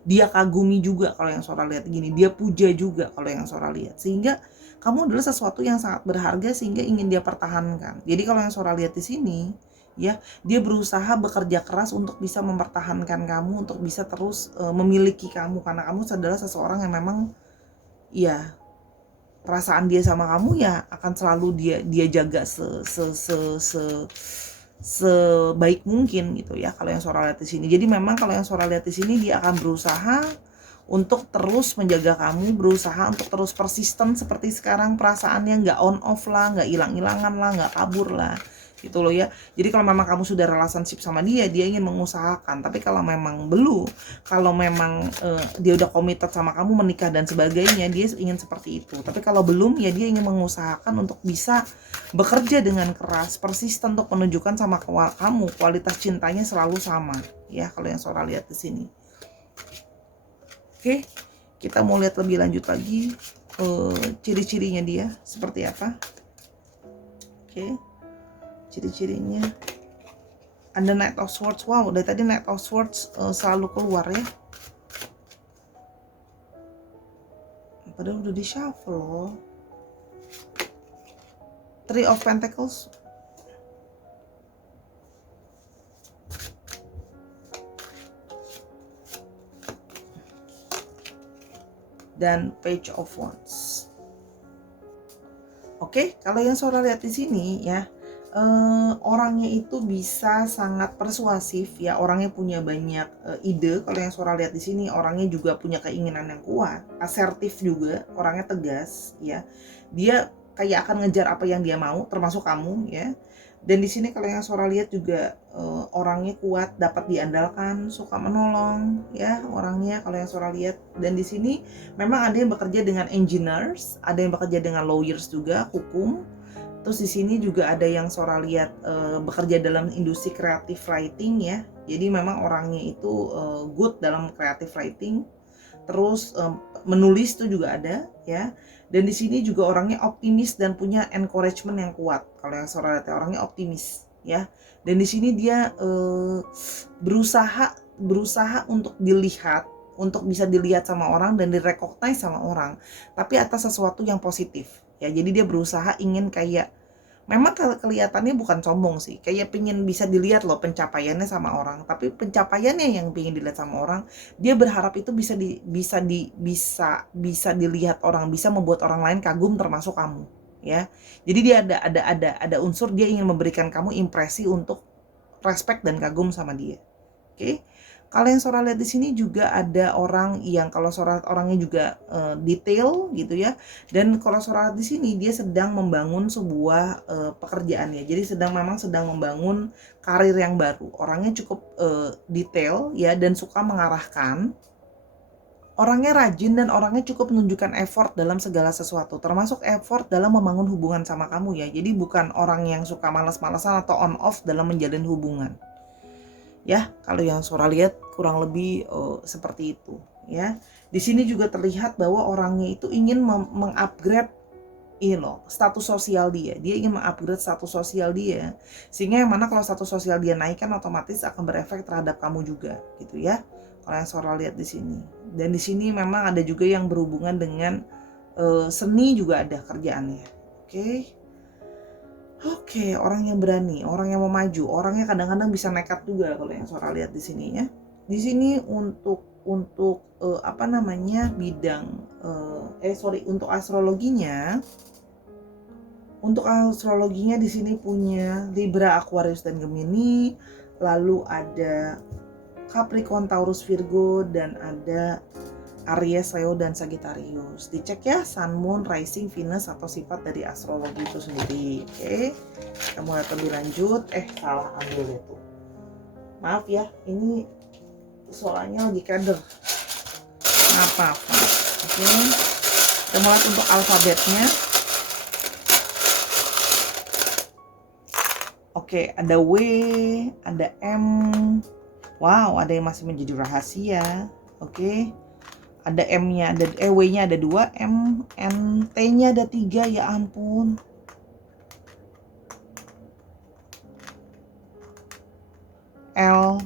dia kagumi juga kalau yang Sora lihat gini, dia puja juga kalau yang Sora lihat, sehingga kamu adalah sesuatu yang sangat berharga sehingga ingin dia pertahankan. Jadi kalau yang Sora lihat di sini ya, dia berusaha bekerja keras untuk bisa mempertahankan kamu, untuk bisa terus memiliki kamu, karena kamu adalah seseorang yang memang ya perasaan dia sama kamu ya akan selalu dia jaga sebaik mungkin gitu ya, kalau yang Sora lihat di sini. Jadi memang kalau yang Sora lihat di sini, dia akan berusaha untuk terus menjaga kamu, berusaha untuk terus persisten seperti sekarang, perasaannya nggak on off lah, nggak hilang-hilangan lah, nggak kabur lah gitu loh ya. Jadi kalau memang kamu sudah relationship sama dia ingin mengusahakan. Tapi kalau memang belum, kalau memang dia udah committed sama kamu, menikah dan sebagainya, dia ingin seperti itu. Tapi kalau belum ya, dia ingin mengusahakan untuk bisa bekerja dengan keras, persisten untuk menunjukkan sama kamu kualitas cintanya selalu sama ya, kalau yang Sora lihat di sini. Oke, kita mau lihat lebih lanjut lagi ciri-cirinya dia seperti apa. Oke, ciri-cirinya ada Knight of Swords. Wow, dari tadi Knight of Swords selalu keluar ya, padahal udah di shuffle loh. Three of Pentacles, dan Page of Wands. Oke, kalau yang Sora lihat di sini ya, orangnya itu bisa sangat persuasif ya, orangnya punya banyak ide. Kalau yang Sora lihat di sini, orangnya juga punya keinginan yang kuat, asertif juga, orangnya tegas ya. Dia kayak akan ngejar apa yang dia mau, termasuk kamu ya. Dan di sini kalau yang Sora lihat juga orangnya kuat, dapat diandalkan, suka menolong ya orangnya, kalau yang Sora lihat. Dan di sini memang ada yang bekerja dengan engineers, ada yang bekerja dengan lawyers juga, hukum. Terus di sini juga ada yang Sora lihat bekerja dalam industri creative writing ya. Jadi memang orangnya itu good dalam creative writing. Terus menulis itu juga ada ya. Dan di sini juga orangnya optimis dan punya encouragement yang kuat. Kalau yang Sora lihat orangnya optimis ya. Dan di sini dia berusaha untuk dilihat, untuk bisa dilihat sama orang dan direcognize sama orang, tapi atas sesuatu yang positif ya. Jadi dia berusaha ingin kayak, memang kelihatannya bukan sombong sih, kayak pengen bisa dilihat loh pencapaiannya sama orang, tapi pencapaiannya yang pengen dilihat sama orang, dia berharap itu bisa dilihat orang, bisa membuat orang lain kagum termasuk kamu ya. Jadi dia ada unsur dia ingin memberikan kamu impresi untuk respect dan kagum sama dia. Oke. Kalau yang Sora lihat di sini juga ada orang yang, kalau Sora orangnya juga detail gitu ya. Dan kalau Sora lihat di sini, dia sedang membangun sebuah pekerjaannya. Jadi memang sedang membangun karir yang baru. Orangnya cukup detail ya, dan suka mengarahkan. Orangnya rajin dan orangnya cukup menunjukkan effort dalam segala sesuatu, termasuk effort dalam membangun hubungan sama kamu ya. Jadi bukan orang yang suka malas-malasan atau on off dalam menjalin hubungan. Ya, kalau yang Sora lihat kurang lebih seperti itu ya. Di sini juga terlihat bahwa orangnya itu ingin mengupgrade ini loh, status sosial dia. Dia ingin mengupgrade status sosial dia. Sehingga yang mana kalau status sosial dia naik kan otomatis akan berefek terhadap kamu juga, gitu ya. Kalau yang Sora lihat di sini. Dan di sini memang ada juga yang berhubungan dengan seni juga ada kerjaannya. Oke, orang yang berani, orang yang mau maju, orangnya kadang-kadang bisa nekat juga kalau yang Sora lihat di sini ya. Di sini untuk bidang untuk astrologinya. Untuk astrologinya di sini punya Libra, Aquarius dan Gemini, lalu ada Capricorn, Taurus, Virgo, dan ada Aries, Leo, dan Sagittarius. Dicek ya Sun, Moon, Rising, Venus atau sifat dari astrologi itu sendiri. Oke, kita mulai lebih lanjut. Salah ambil itu. Maaf ya, ini soalnya lagi keder. Apa? Oke, kita mulai untuk alfabetnya. Oke, ada W, ada M. Wow, ada yang masih menjadi rahasia. Oke. Ada M-nya, W-nya ada 2, M, N, T-nya ada 3, ya ampun. L.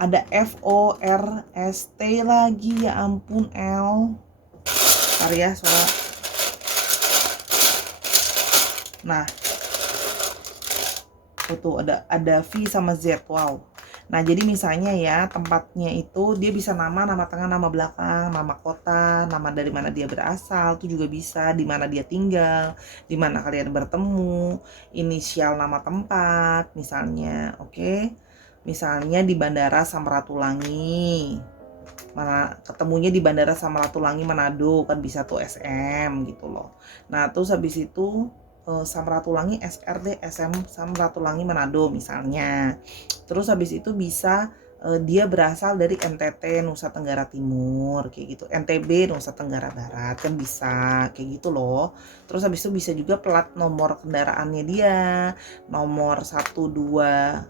Ada F, O, R, S, T lagi, ya ampun, L. Bentar ya, Sora. Nah, tuh ada V sama Z. Wow. Nah, jadi misalnya ya, tempatnya itu dia bisa nama tengah, nama belakang, nama kota, nama dari mana dia berasal, itu juga bisa, di mana dia tinggal, di mana kalian bertemu, inisial nama tempat misalnya. Oke. Misalnya di Bandara Samratulangi. Mana ketemunya di Bandara Samratulangi Manado, kan bisa tuh SM gitu loh. Nah, terus habis itu Samratulangi SRD SM Samratulangi Manado misalnya. Terus habis itu bisa dia berasal dari NTT Nusa Tenggara Timur kayak gitu, NTB Nusa Tenggara Barat kan bisa kayak gitu loh. Terus habis itu bisa juga plat nomor kendaraannya dia, nomor 125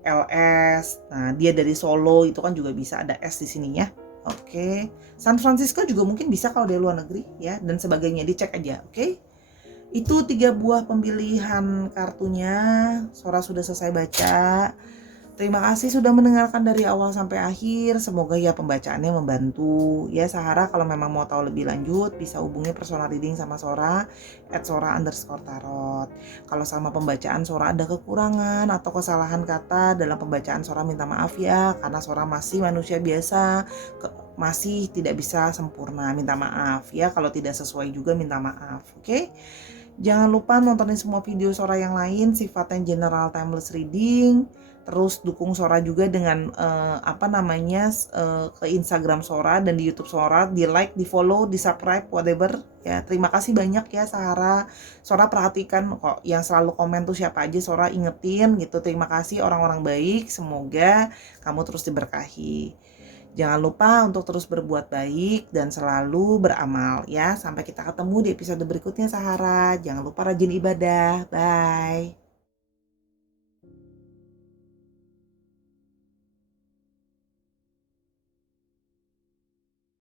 LS. Nah, dia dari Solo itu kan juga bisa ada S di sini ya. Oke. San Francisco juga mungkin bisa kalau dari luar negeri ya, dan sebagainya, dicek aja. Oke. Itu 3 buah pemilihan kartunya. Sora sudah selesai baca. Terima kasih sudah mendengarkan dari awal sampai akhir. Semoga ya pembacaannya membantu. Ya Sahara, kalau memang mau tahu lebih lanjut bisa hubungi personal reading sama Sora @sora_tarot. Kalau sama pembacaan Sora ada kekurangan atau kesalahan kata dalam pembacaan, Sora minta maaf ya, karena Sora masih manusia biasa, masih tidak bisa sempurna. Minta maaf ya, kalau tidak sesuai juga minta maaf. Oke? Jangan lupa nontonin semua video Sora yang lain sifatnya general timeless reading. Terus dukung Sora juga dengan ke Instagram Sora dan di YouTube Sora, di like, di follow, di subscribe, whatever ya. Terima kasih banyak ya Sahara. Sora perhatikan kok yang selalu komen tuh siapa aja, Sora ingetin gitu. Terima kasih orang-orang baik. Semoga kamu terus diberkahi. Jangan lupa untuk terus berbuat baik dan selalu beramal ya. Sampai kita ketemu di episode berikutnya Sahara. Jangan lupa rajin ibadah. Bye.